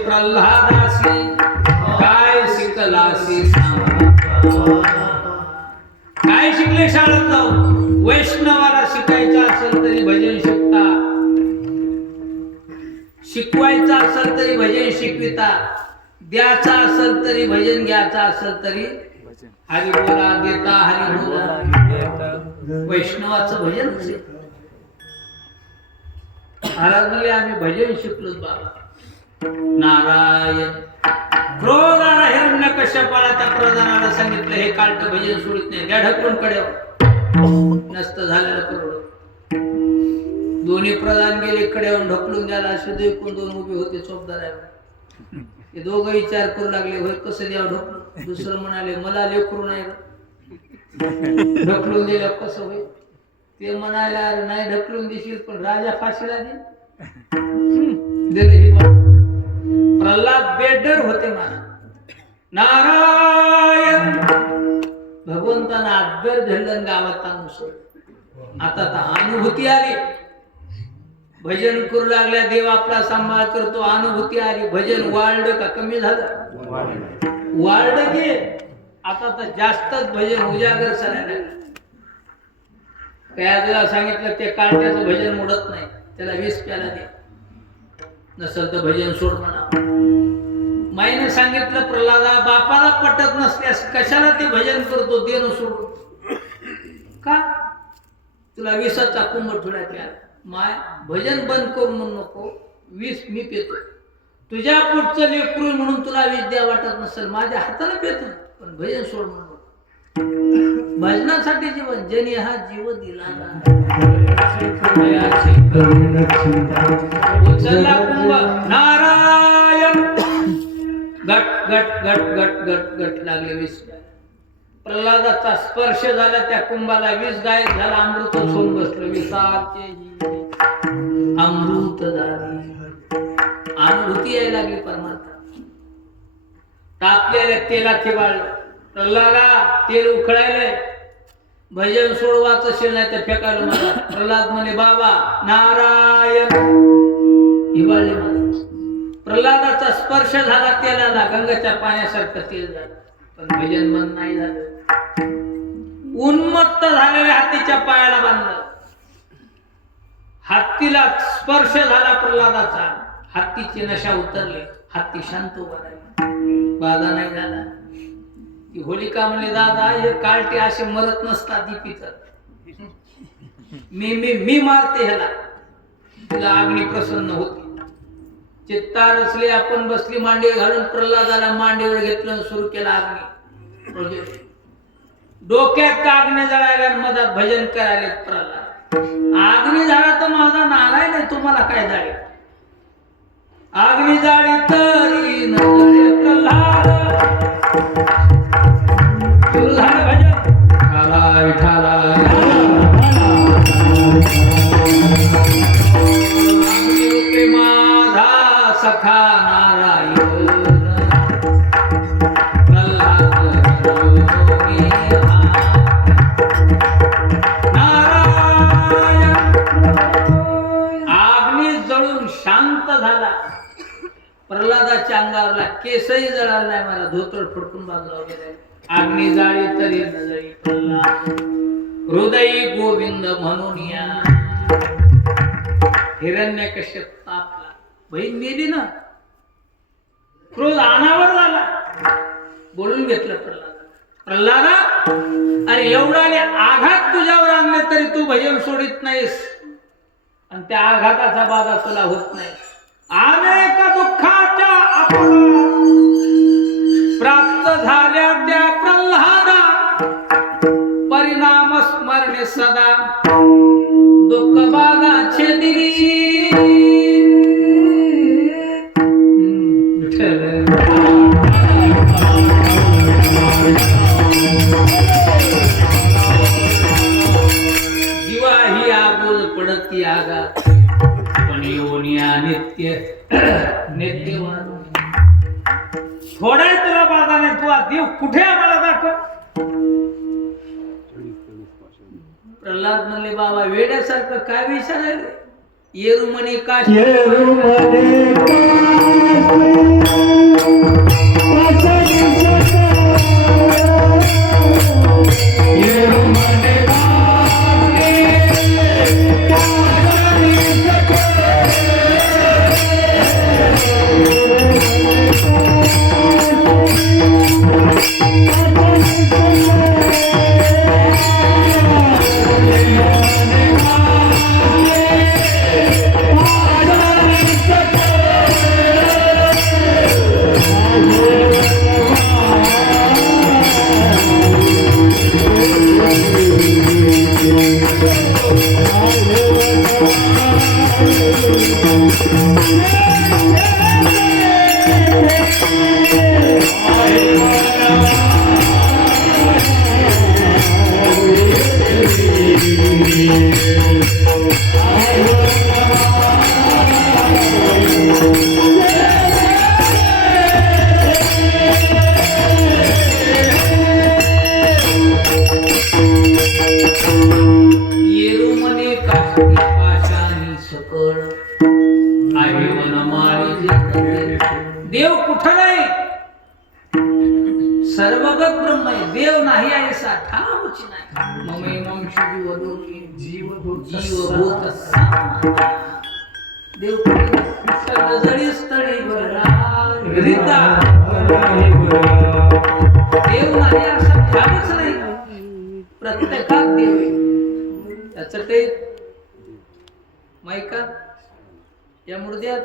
प्रल्हादासी काय शिकलासी काय शिकले शाळेत जाऊन? वैष्णवाला शिकायचं असेल तरी भजन शिकता, शिकवायचं असेल तरी भजन शिकविता, द्यायचा असेल तरी भजन घ्यायचा असेल तरी हरी बोला देता हरी बोला. वैष्णवाचं भजन असेल. महाराज म्हणले आम्ही भजन शिकलो बाबा. नारायण. क्रोध आला हिरण्यकश्यपाला. त्या प्रधानाला सांगितलं हे कालट भजन सोडित नाही, द्या ढकलून कड्यावर. नसतं झालेलं परवड. दोन्ही प्रधान गेले कड्यावर ढकलून द्यायला. असे दोन उभे होते चौकदारावर. ते दोघं विचार करू लागले होय कसं द्यावं ढकलून. दुसरं म्हणाले मला लेकरू नाही ढकलून दिलं कसं होईल. ते म्हणाले अरे नाही ढकलून देशील पण राजा फाशीला दे. प्रल्हाद बेडर होते माना. नारायण. भगवंतानं आदर धरलं गावात आणून सोडलं. आता अनुभूती आली. भजन करू लागल्या, देव आपला सांभाळ करतो, अनुभूती आली. भजन वाढलं का कमी झालं? वाढलं की आता तर जास्तच भजन उजागर चालायला. काय सांगितलं ते काळट्याचं भजन मोडत नाही, त्याला 20 प्याला दे, नसल तर भजन सोड म्हणा. माईने सांगितलं प्रल्हादा, बापाला पटत नसल्यास कशाला ते भजन करतो, दे न सोडून. का तुला 20चा कुंभ ठुला प्याला. माय भजन बंद करू म्हणून नको, 20 मी पेतो. तुझ्या पुढचं लेकरू म्हणून तुला विद्या वाटत नसेल, माझ्या हाताला पेतो, पण भजन सोड म्हणून. भजनासाठी जीवन जनी हा जीव दिला उचलला कुंभ नारायण. गट गट गट गट गट गट लागले 20 गाय. प्रल्हादाचा स्पर्श झाला त्या कुंभाला, 20 गाय झाला, अमृत होऊन बसलं. 20चे अमृत झाली, अनुभूती यायला लागली परमात्मा. तापलेल्या तेलात वाळलं. प्रल्हादा तेल उखळायलंय, भजन सोडवाचं असेल नाही तर फेकायला मला. प्रल्हाद म्हणे बाबा नारायण, हिवाळले मला. प्रल्हादाचा स्पर्श झाला तेलाला, गंगाच्या पाण्यासारखं तेल झालं, पण भजन मन नाही झालं. उन्मत्त झालेल्या हत्तीच्या पायाला बांधलं. हत्तीला स्पर्श झाला प्रल्हादाचा, हत्तीची नशा उतरली, हत्ती शांत उभा राहिला, बाधा नाही झाला. ती होलिका म्हणली दादा हे काळटे असे मरत नसतात, दीपित मी मारते ह्याला. तिला अग्नी प्रसन्न होती, चित्ता रचली. आपण बसली मांडी घालून, प्रल्हादाला मांडीवर घेतलं, सुरू केला अग्नी. डोक्यात अग्नी जळायला, मधात भजन करायला प्रल्हाद. अग्नी झाला तर माझा नाराय नाही, तुम्हाला काय जाळे. अग्नी जाळी तरी न जळे प्रल्हाद. सुरू झालं भजन. ठाला ठाला माझा सखा नारायण. प्रल्हादाच्या अंगावरला केसही जळाला नाही, मला धोतर फडकून बाजूला वगैरे. अग्नी जाळी तरी न जळी प्रल्हाद, हृदयी गोविंद म्हणून या. हिरण्यकश्यप तापला, बहीण मेली ना, क्रोध अनावर झाला. बोलून घेतलं प्रल्हादा, अरे एवढाले आघात तुझ्यावर आणले तरी तू भजन सोडित नाहीस, आणि त्या आघाताचा बाधा तुला होत नाही. अनेक दुःखाच्या आपला प्राप्त झाल्या त्या प्रल्हादा, परिणाम स्मरणे सदा दुःख बाधाचे दिली. जीवा ही आगोल पडती आगा, पण योनिया नित्य नित्य थोडा तुला बाधा नाही. तू देव कुठे आम्हाला दाखव. प्रल्हाद म्हणले बाबा वेड्यासारखं काय विचारायला. येरू म्हणे काशी, येरू म्हणे देव कुठं नाही, सर्वगत ब्रह्म. देव नाही ऐसा ठावच नाही ममे ममशी जीवभूत देव जळी स्थळी रीता देव नाही असं ठावच नाही प्रत्येकात देव आहे त्याचं ते माहिती या मुर्द्यात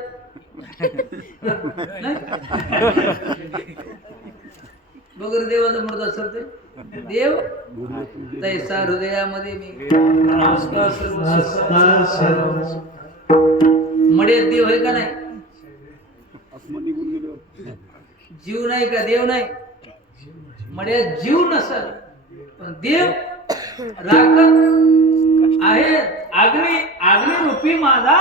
बगर देवाचा मुर्दा असते देव तैसा हृदयामध्ये मी मड्यात देव आहे का नाही जीव नाही का देव नाही मड्यात जीव नसल पण देव राखत आहे आग्नी रूपी माझा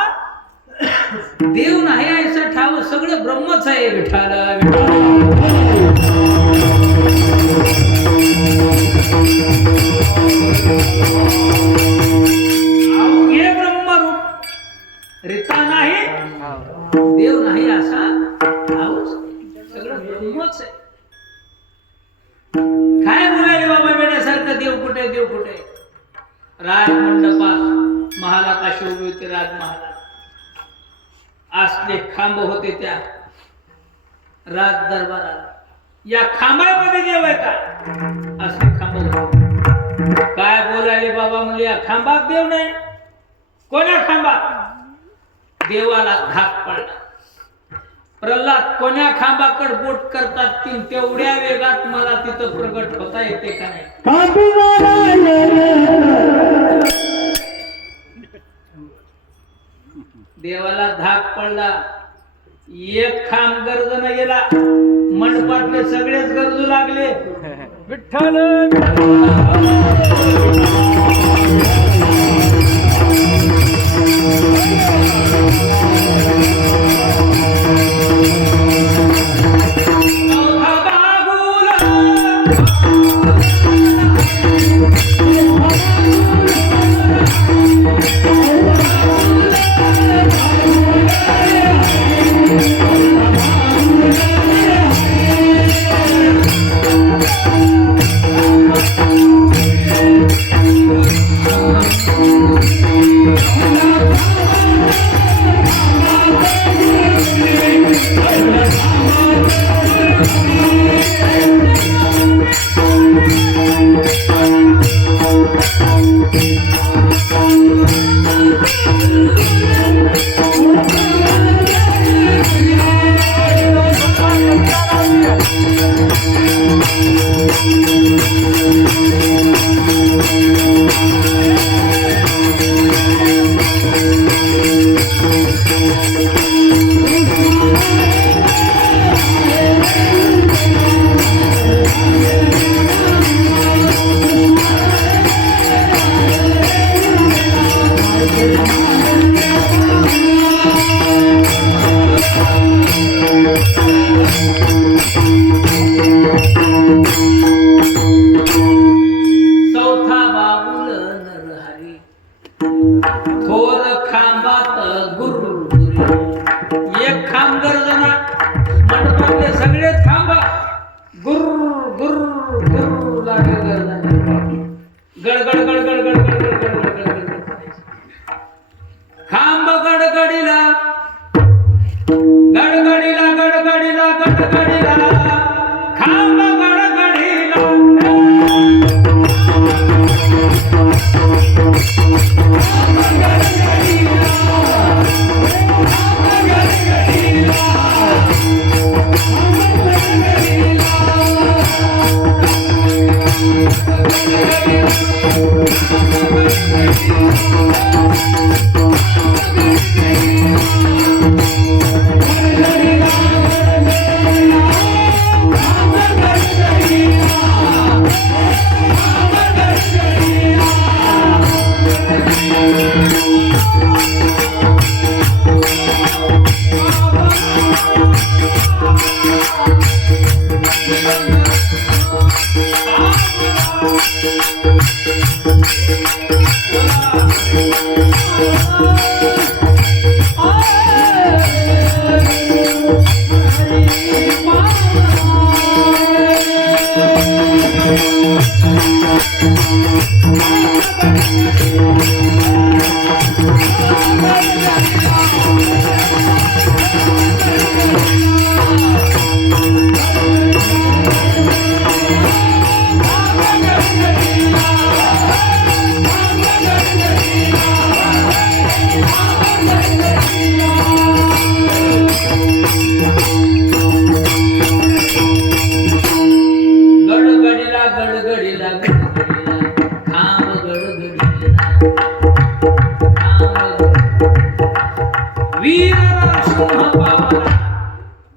देव नाही ऐसा ठाव सगळं ब्रह्मच आहे विठाला अवघे ब्रह्मरूप रीता नाही देव नाही असा सगळं ब्रह्मच आहे काय बोलायले बाबा वेड्यासारखं देव कुठे देव कुठे राज मंडपात महालाकाशी उभी होती राजमहालात असले खांब होते त्या राज दरबारात या खांबामध्ये देव आहे का असले खांब होते काय बोलायले बाबा म्हणजे या खांबात देव नाही कोण्या खांबात देवाला धाक पडला प्रल्हाद कोण्या खांबाकड बोट करतात की तेवढ्या वेगात मला तिथं प्रगट होता येते का नाही देवाला धाक पडला एक खांब गरजन गेला मंडपातले सगळेच गरजू लागले विठ्ठल Thank you.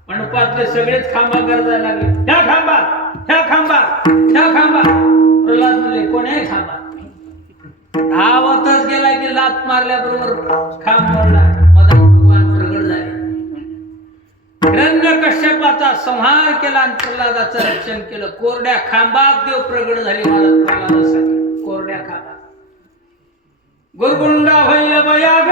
मंडपातले सगळेच खांबा गरजायला लागले. ह्या खांबात, ह्या खांबात, ह्या खांबात. प्रल्हाद म्हणले कोणाही खांबात. धावतच गेला की लात मारल्याबरोबर खांब मोडला. मदन भगवान प्रगट झाले. हिरण्यकश्यपाचा संहार केला आणि प्रल्हादाचं रक्षण केलं. कोरड्या खांबात देव प्रगट झाले. महाराज प्रल्हादासाठी कोरड्या खांबात. गुरगुंडा होईल बया ग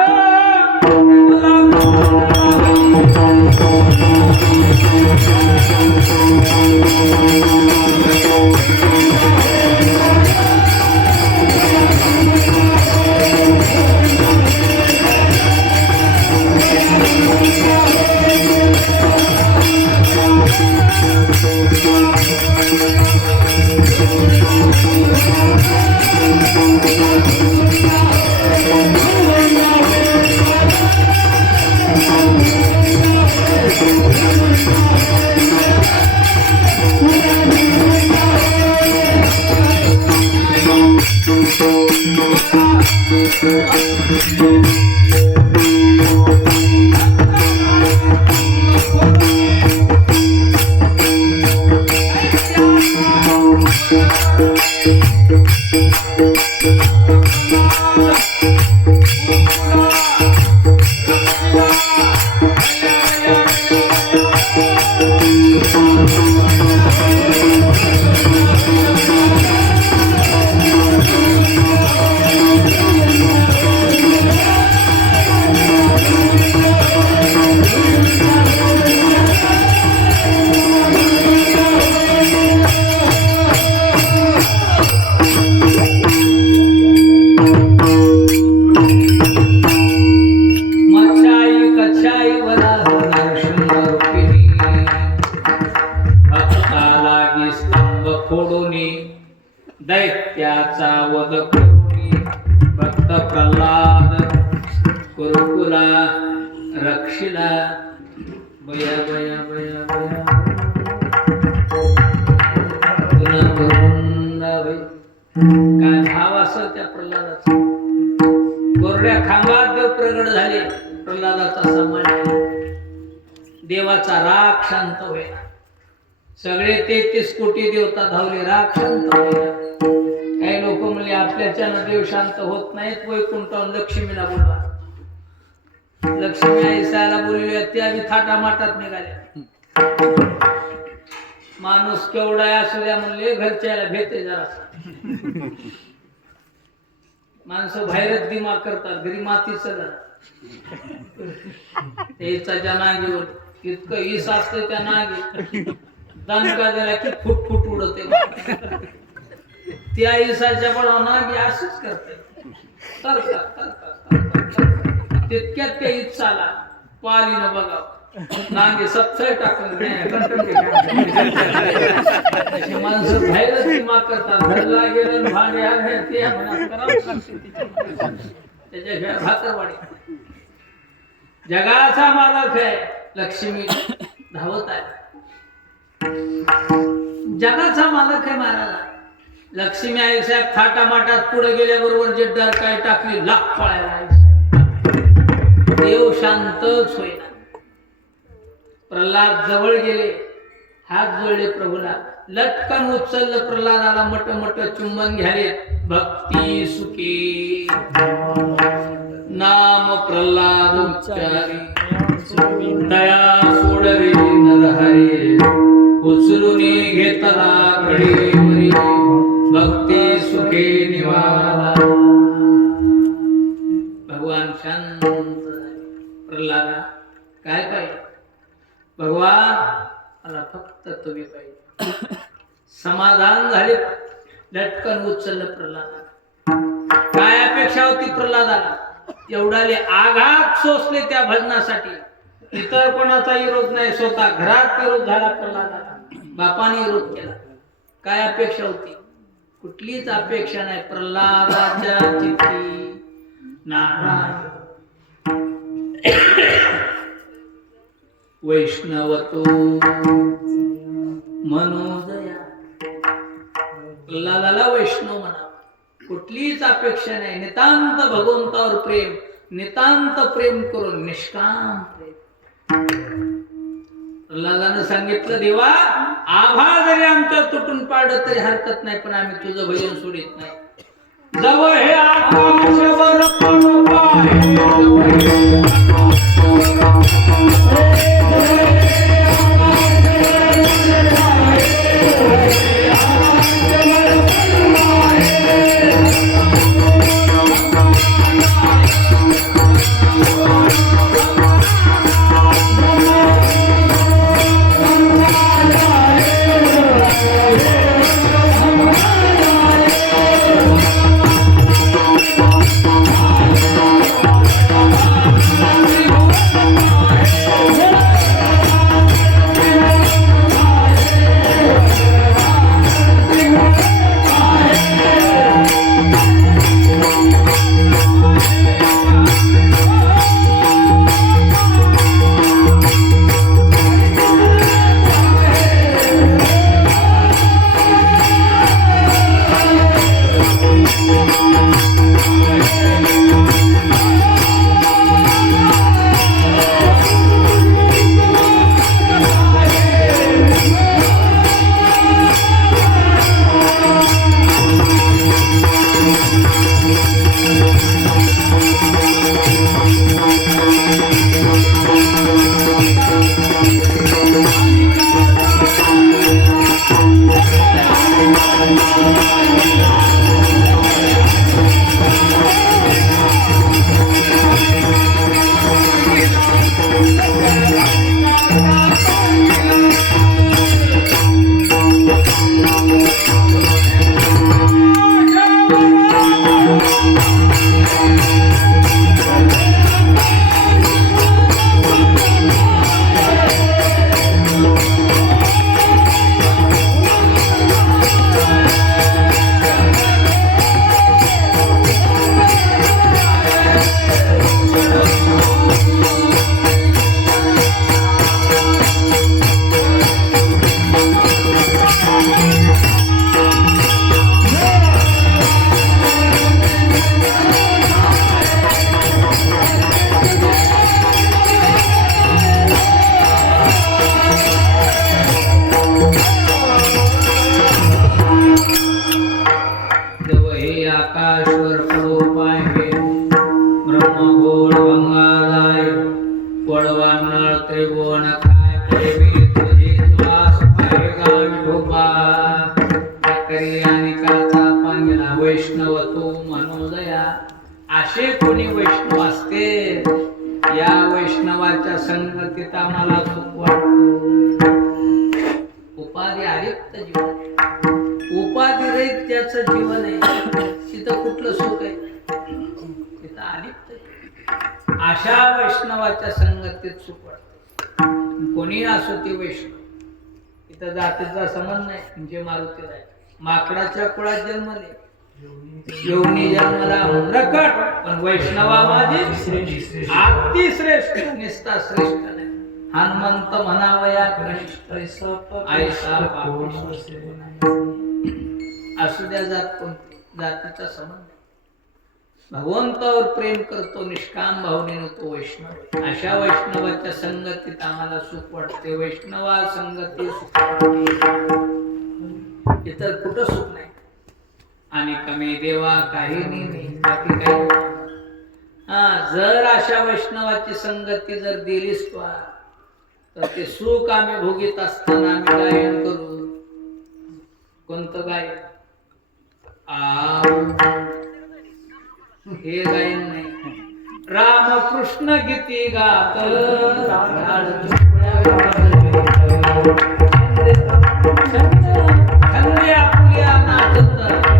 दैत्याचा वध करुणी भक्त प्रल्हाद कुरुकुला रक्षिला बया बया बया बया काय भाव असं त्या प्रल्हादाचा. कोरड्या खांबात देव प्रगट झाले. प्रल्हादाचा सन्मान केला. देवाचा राग शांत होईल. सगळे 33 कोटी देवता धावले. राग शांत होईल. काही लोक म्हणले आपल्याच्यानं देव शांत होत नाहीत. वैकुंठावून लक्ष्मीला बोलवा. लक्ष्मी आईसाला बोलवल्या त्या बी थाटामाटात निघाल्या. माणूस केवढा असू द्या म्हणले घरच्याला भेटे जरा. माणसं बाहेरच दिमाग करतात. घरी मातीच त्याचा ज्या नागीवर इतकं ईस असतं त्या नागी दणका दिला की फुट फुट उडते. त्या ईसाच्या बळा नागी असंच करते. तितक्यात त्या ईसाला पालीनं बघावं नांगे सत्सय टाकून माणसं बाहेरच दिमाग करतात. घरला गेलं भांडे आले ते त्याच्या भाकरवाडी. जगाचा मालक आहे लक्ष्मी धावत आहे. जगाचा मालक आहे महाराज. लक्ष्मी आई साहेब थाटामाटात पुढे गेल्याबरोबर जे डर काय टाकली लाख पळायला. देव शांतच होईना. प्रल्हाद जवळ गेले. हात जोडले प्रभूला. लटकन उचललं प्रल्हादाला. मट मट चुंबन घ्याले. भक्ती सुखी नाम प्रल्हाद उच्चारी दया सोडरे नरहरी उचलून घेतला घडीवरी भक्ती सुखे निवाला. भगवान शांत प्रल्हादा काय पाहिजे. भगवान मला फक्त तुम्ही पाहिजे. समाधान झाले. लटकन उचललं प्रल्हादाला. काय अपेक्षा होती प्रल्हादाला? एवढाले आघात सोसले त्या भजनासाठी. इतर कोणाचा विरोध नाही, स्वतः घरात विरोध झाला प्रल्हादाला. बापाने विरोध केला. काय अपेक्षा होती? कुठलीच अपेक्षा नाही. प्रल्हादाच्या चित्ती नारायण वैष्णवतो मनोदया. प्रल्हादाला वैष्णव म्हणा, कुठलीच अपेक्षा नाही. नितांत भगवंतावर प्रेम, नितांत प्रेम करून निष्काम प्रेम. प्रल्हादानं सांगितलं, देवा आभा जरी आमच्या तुटून पाडत तरी हरकत नाही, पण आम्ही तुझं भजन सोडित नाही. जवळ हे आकाशवर आकाशवर पडो पाहे ब्रह्मगोळ गंगादाय पडवा नळ त्रिभुवन काय प्रेमी तुझी श्वास पाहे गावी ढोबा करी आणि काचा पांगला वैष्णव तू मनोदया. असे कोणी वैष्णव असते, या वैष्णवाच्या संगतीत आम्हाला सुख वाटतो. उपाधी आलिप्त जीवन, उपाधी रहित त्याचं जीवन आहे. तिथं कुठलं सुख आहे? तिथं आलिप्त. अशा वैष्णवाच्या संगतीत सुख वाटतं. कोणी असो ती वैष्णव. इथं जातीचा संबंध नाही. जे मारुती आहे माकडाच्या कुळात जन्मले, योनी जन्मला प्रकट, पण वैष्णवा माझी अति श्रेष्ठ, निष्ठा श्रेष्ठ नाही. हनुमंत म्हणावया कनिष्ठ ऐसा पापिष्ट. असू द्या जात कोणती, जातीचा संबंध. भगवंतावर प्रेम करतो निष्काम भावनेनं तो वैष्णव. अशा वैष्णवाच्या संगतीत आम्हाला सुख वाटते. वैष्णवा संगती सुख वाटते, इतर कुठं सुख नाही. आणि कमी देवा काही नाही, बाकी काही. जर अशा वैष्णवाची संगती जर दिलीस तू, तर ते सुख आम्ही भोगीत असताना आम्ही गायन करू. कोणतं गायन? हे गायन नाही. रामकृष्ण गीती गात छंद आपुल्या नाचत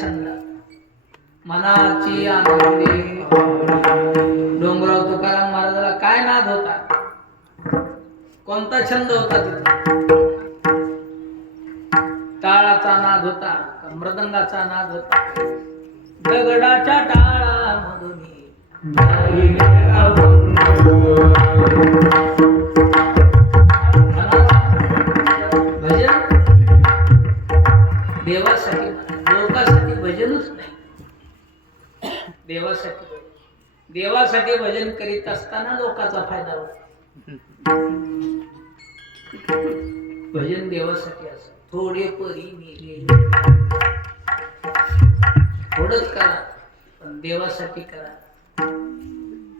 छंद मनाची आनंदी. डोंगराव तुकाराम महाराजाला काय नाद होता, कोणता छंद होता तिथे? टाळाचा नाद होता का मृदंगाचा नाद होता? दगडाच्या टाळामधून भजन देवासाठी, लोकांसाठी भजनच नाही. देवासाठी भजन करीत असताना लोकांचा फायदा होतो. भजन देवासाठी असं थोडे परी नेले, थोडंच करा पण देवासाठी करा.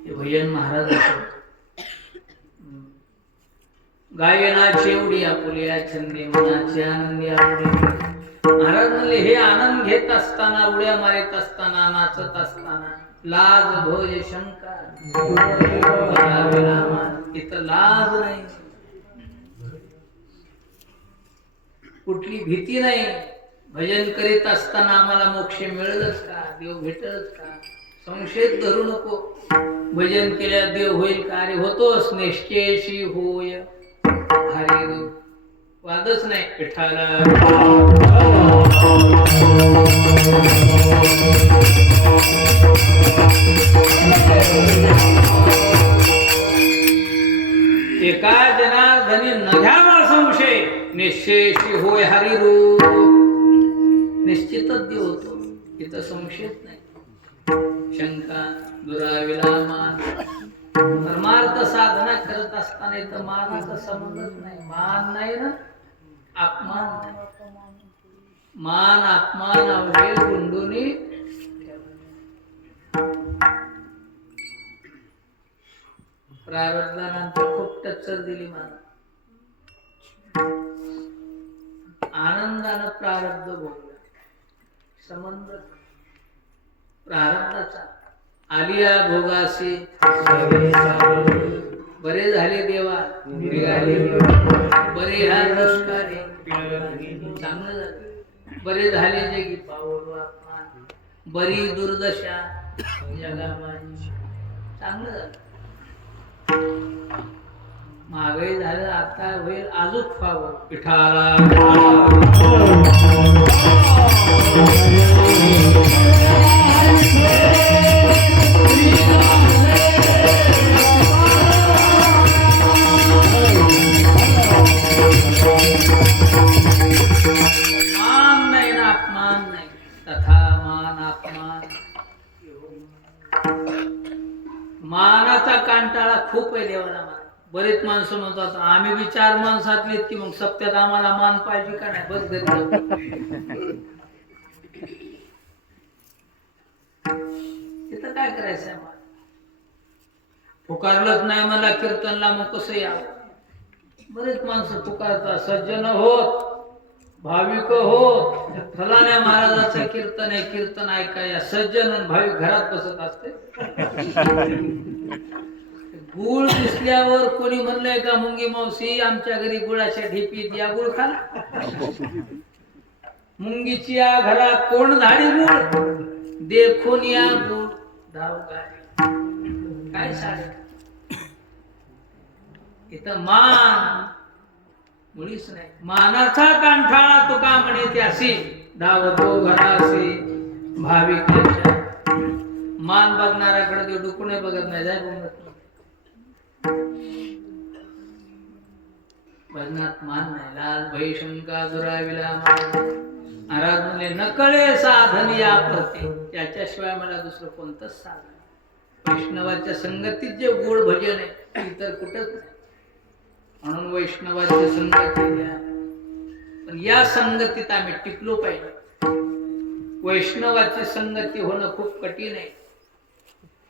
हे भजन महाराजांचं. गायना शेवडी आपुल्या छंदे मनाचे आनंदी आवडे. महाराज म्हणले हे आनंद घेत असताना, उड्या मारित असताना, नाचत असताना लाज भोज शंका इथं लाज नाही, कुठली भीती नाही. भजन करीत असताना आम्हाला मोक्ष मिळेलच का, देव भेटेलच का, संशय धरू नको. भजन केल्या देव होईल का? अरे होतोच, निश्चयशी होय हरी. वादच नाही. विठ्ठला एका जनार्दनी नघ्यावा संशय, निश्चयशी होय हरी रूप. निश्चितच देव होतो, इथं संशयच नाही. शंका दुराविला मान. परमार्थ साधना करत असताना इथं मानाचा संबंधच नाही. मान नाही ना, अपमान नाही. मान अपमान अवघे गुंडुनी प्रारब्धानंतर खूप टच्चर दिली मला. आनंदानं प्रारब्ध भोगला, संबंध प्रारब्धाचा. आलिया भोगासी बरे झाले देवा, बरे ह्या नमस्कारे चांगलं झालं. बरे झाले जगी पावलो अपमान, बरी दुर्दशा जगा माझी. चांगलं झालं. मागे झालं, आता होईल अजून फावं. पिठाला मान नाही ना अपमान नाही. तथा मान अपमान. मानाचा कांटाळा खूप आहे देवाला. मला बरेच माणसं म्हणतात आम्ही बी 4 माणसातलेत की मग सप्त्यात आम्हाला मान पाहिजे का नाही, बस घरी तिथं काय करायचं आहे? मला पुकारलंच नाही मला कीर्तनला, मग कसं यावं? बरेच माणसं पुकारतात, सज्जन होत, भाविक होत, फलाण्या महाराजाचं कीर्तन आहे, कीर्तन ऐकाया. सज्जन आणि भाविक घरात बसत असते. गुळ दिसल्यावर कोणी म्हणलंय का मुंगी मावशी आमच्या घरी गुळाच्या ढेपीत या, गुळ खा. मुंगीची या घरात कोण झाडी गुळ, देखून या गुळ धाव काय साडे. इथं मान मुळीच नाही. मानाचा कांठाळा तुका म्हणे त्यासी, धावतो घरासी भाविकाच्या. मान बघणाऱ्याकडे ते डुकुणे बघत नाही, जाय बघत. भजनात मान नाही. लाल भई शंका दुराविला महाराज म्हणले नकळे साधन या प्रती, त्याच्याशिवाय मला दुसरं कोणतंच साधन. वैष्णवाच्या संगतीत जे गोड भजन आहे इतर कुठंच नाही. म्हणून वैष्णवाची संगती द्या. पण या संगतीत आम्ही टिकलो पाहिजे. वैष्णवाची संगती होणं खूप कठीण आहे.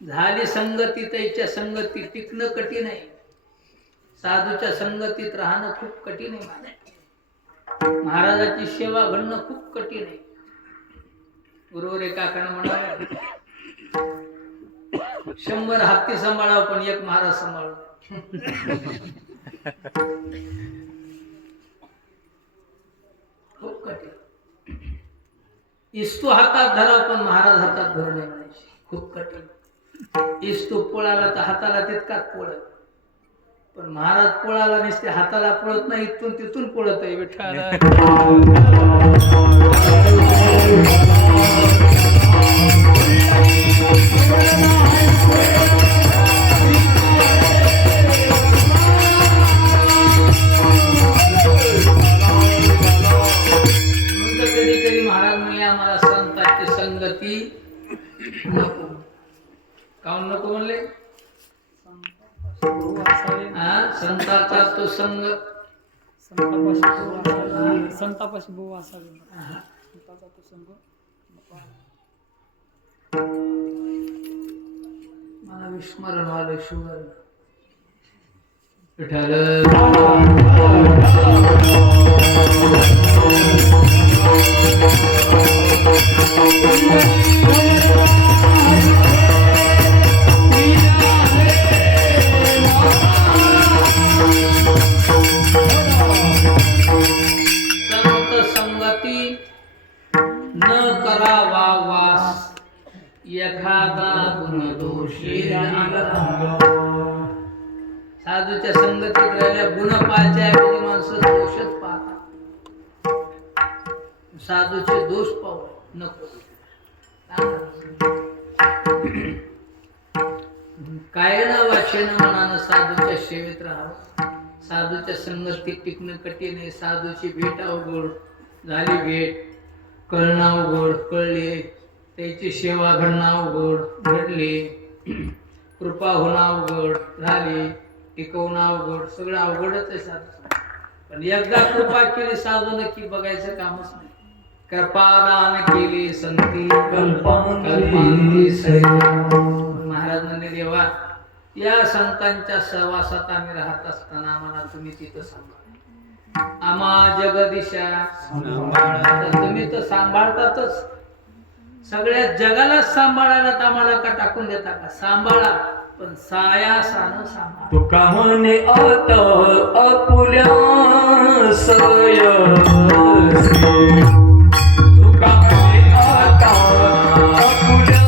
झाली संगती त्याच्या संगती टिकणं कठीण आहे. साधूच्या संगतीत राहणं खूप कठीण आहे. महाराजाची सेवा घडणं खूप कठीण आहे. गुरुवर एकाकडे म्हणाले 100 हत्ती सांभाळावं पण एक महाराज सांभाळावं. खूप कठीण. इस्तू हातात धरा पण महाराज हातात धरणे म्हणायचे खूप कठीण. इस्तू पळाला तर हाताला तितकाच पळत, पण महाराज पळाला नसते हाताला पळत नाही, इथून तिथून पळत आहे विठ्ठल. कधी कधी महाराज म्हणले आम्हाला संतांची संगती नको. काऊन नको म्हणले? संताचा तो संग संतापाशी भाऊ असावे, संताचा तो संग. मला विस्मरण आलं शुगर विठ्ठल. संगती न करावा वास, एखादा गुण दोषी साधूच्या संगतीत राहिल्या गुण पाहायच्या ऐवजी माणसं दोषच पाहतात. साधूचे दोष पाहू नको. काय ना वाचेन मनानं साधूच्या सेवेत राहावं. साधूच्या संगतीत टिकणं कठीण आहे. साधूची भेट अवघड झाली, भेट कळणं अवघड कळले, त्याची सेवा घडणं अवघड घडले, कृपा होणं अवघड झाली, टिकवणं अवघड, सगळं अवघडच आहे साधू. पण एकदा कृपा केली साधू नक्की बघायचं कामच नाही. कृपादान केली संती कल्पांती सहित. महाराज म्हणले देवा या संतांच्या सहवासात आम्ही राहत असताना आम्हाला तुम्ही तिथं सांभाळ. आम्हा जगदिशा तुम्ही तर सांभाळतातच, सगळ्या जगालाच सांभाळायला आम्हाला का टाकून देता का? सांभाळा पण सायासानं सांभाळा. तुका म्हणे आता आपुल्या सयसी, तुका म्हणे आता आपुल्या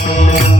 Oh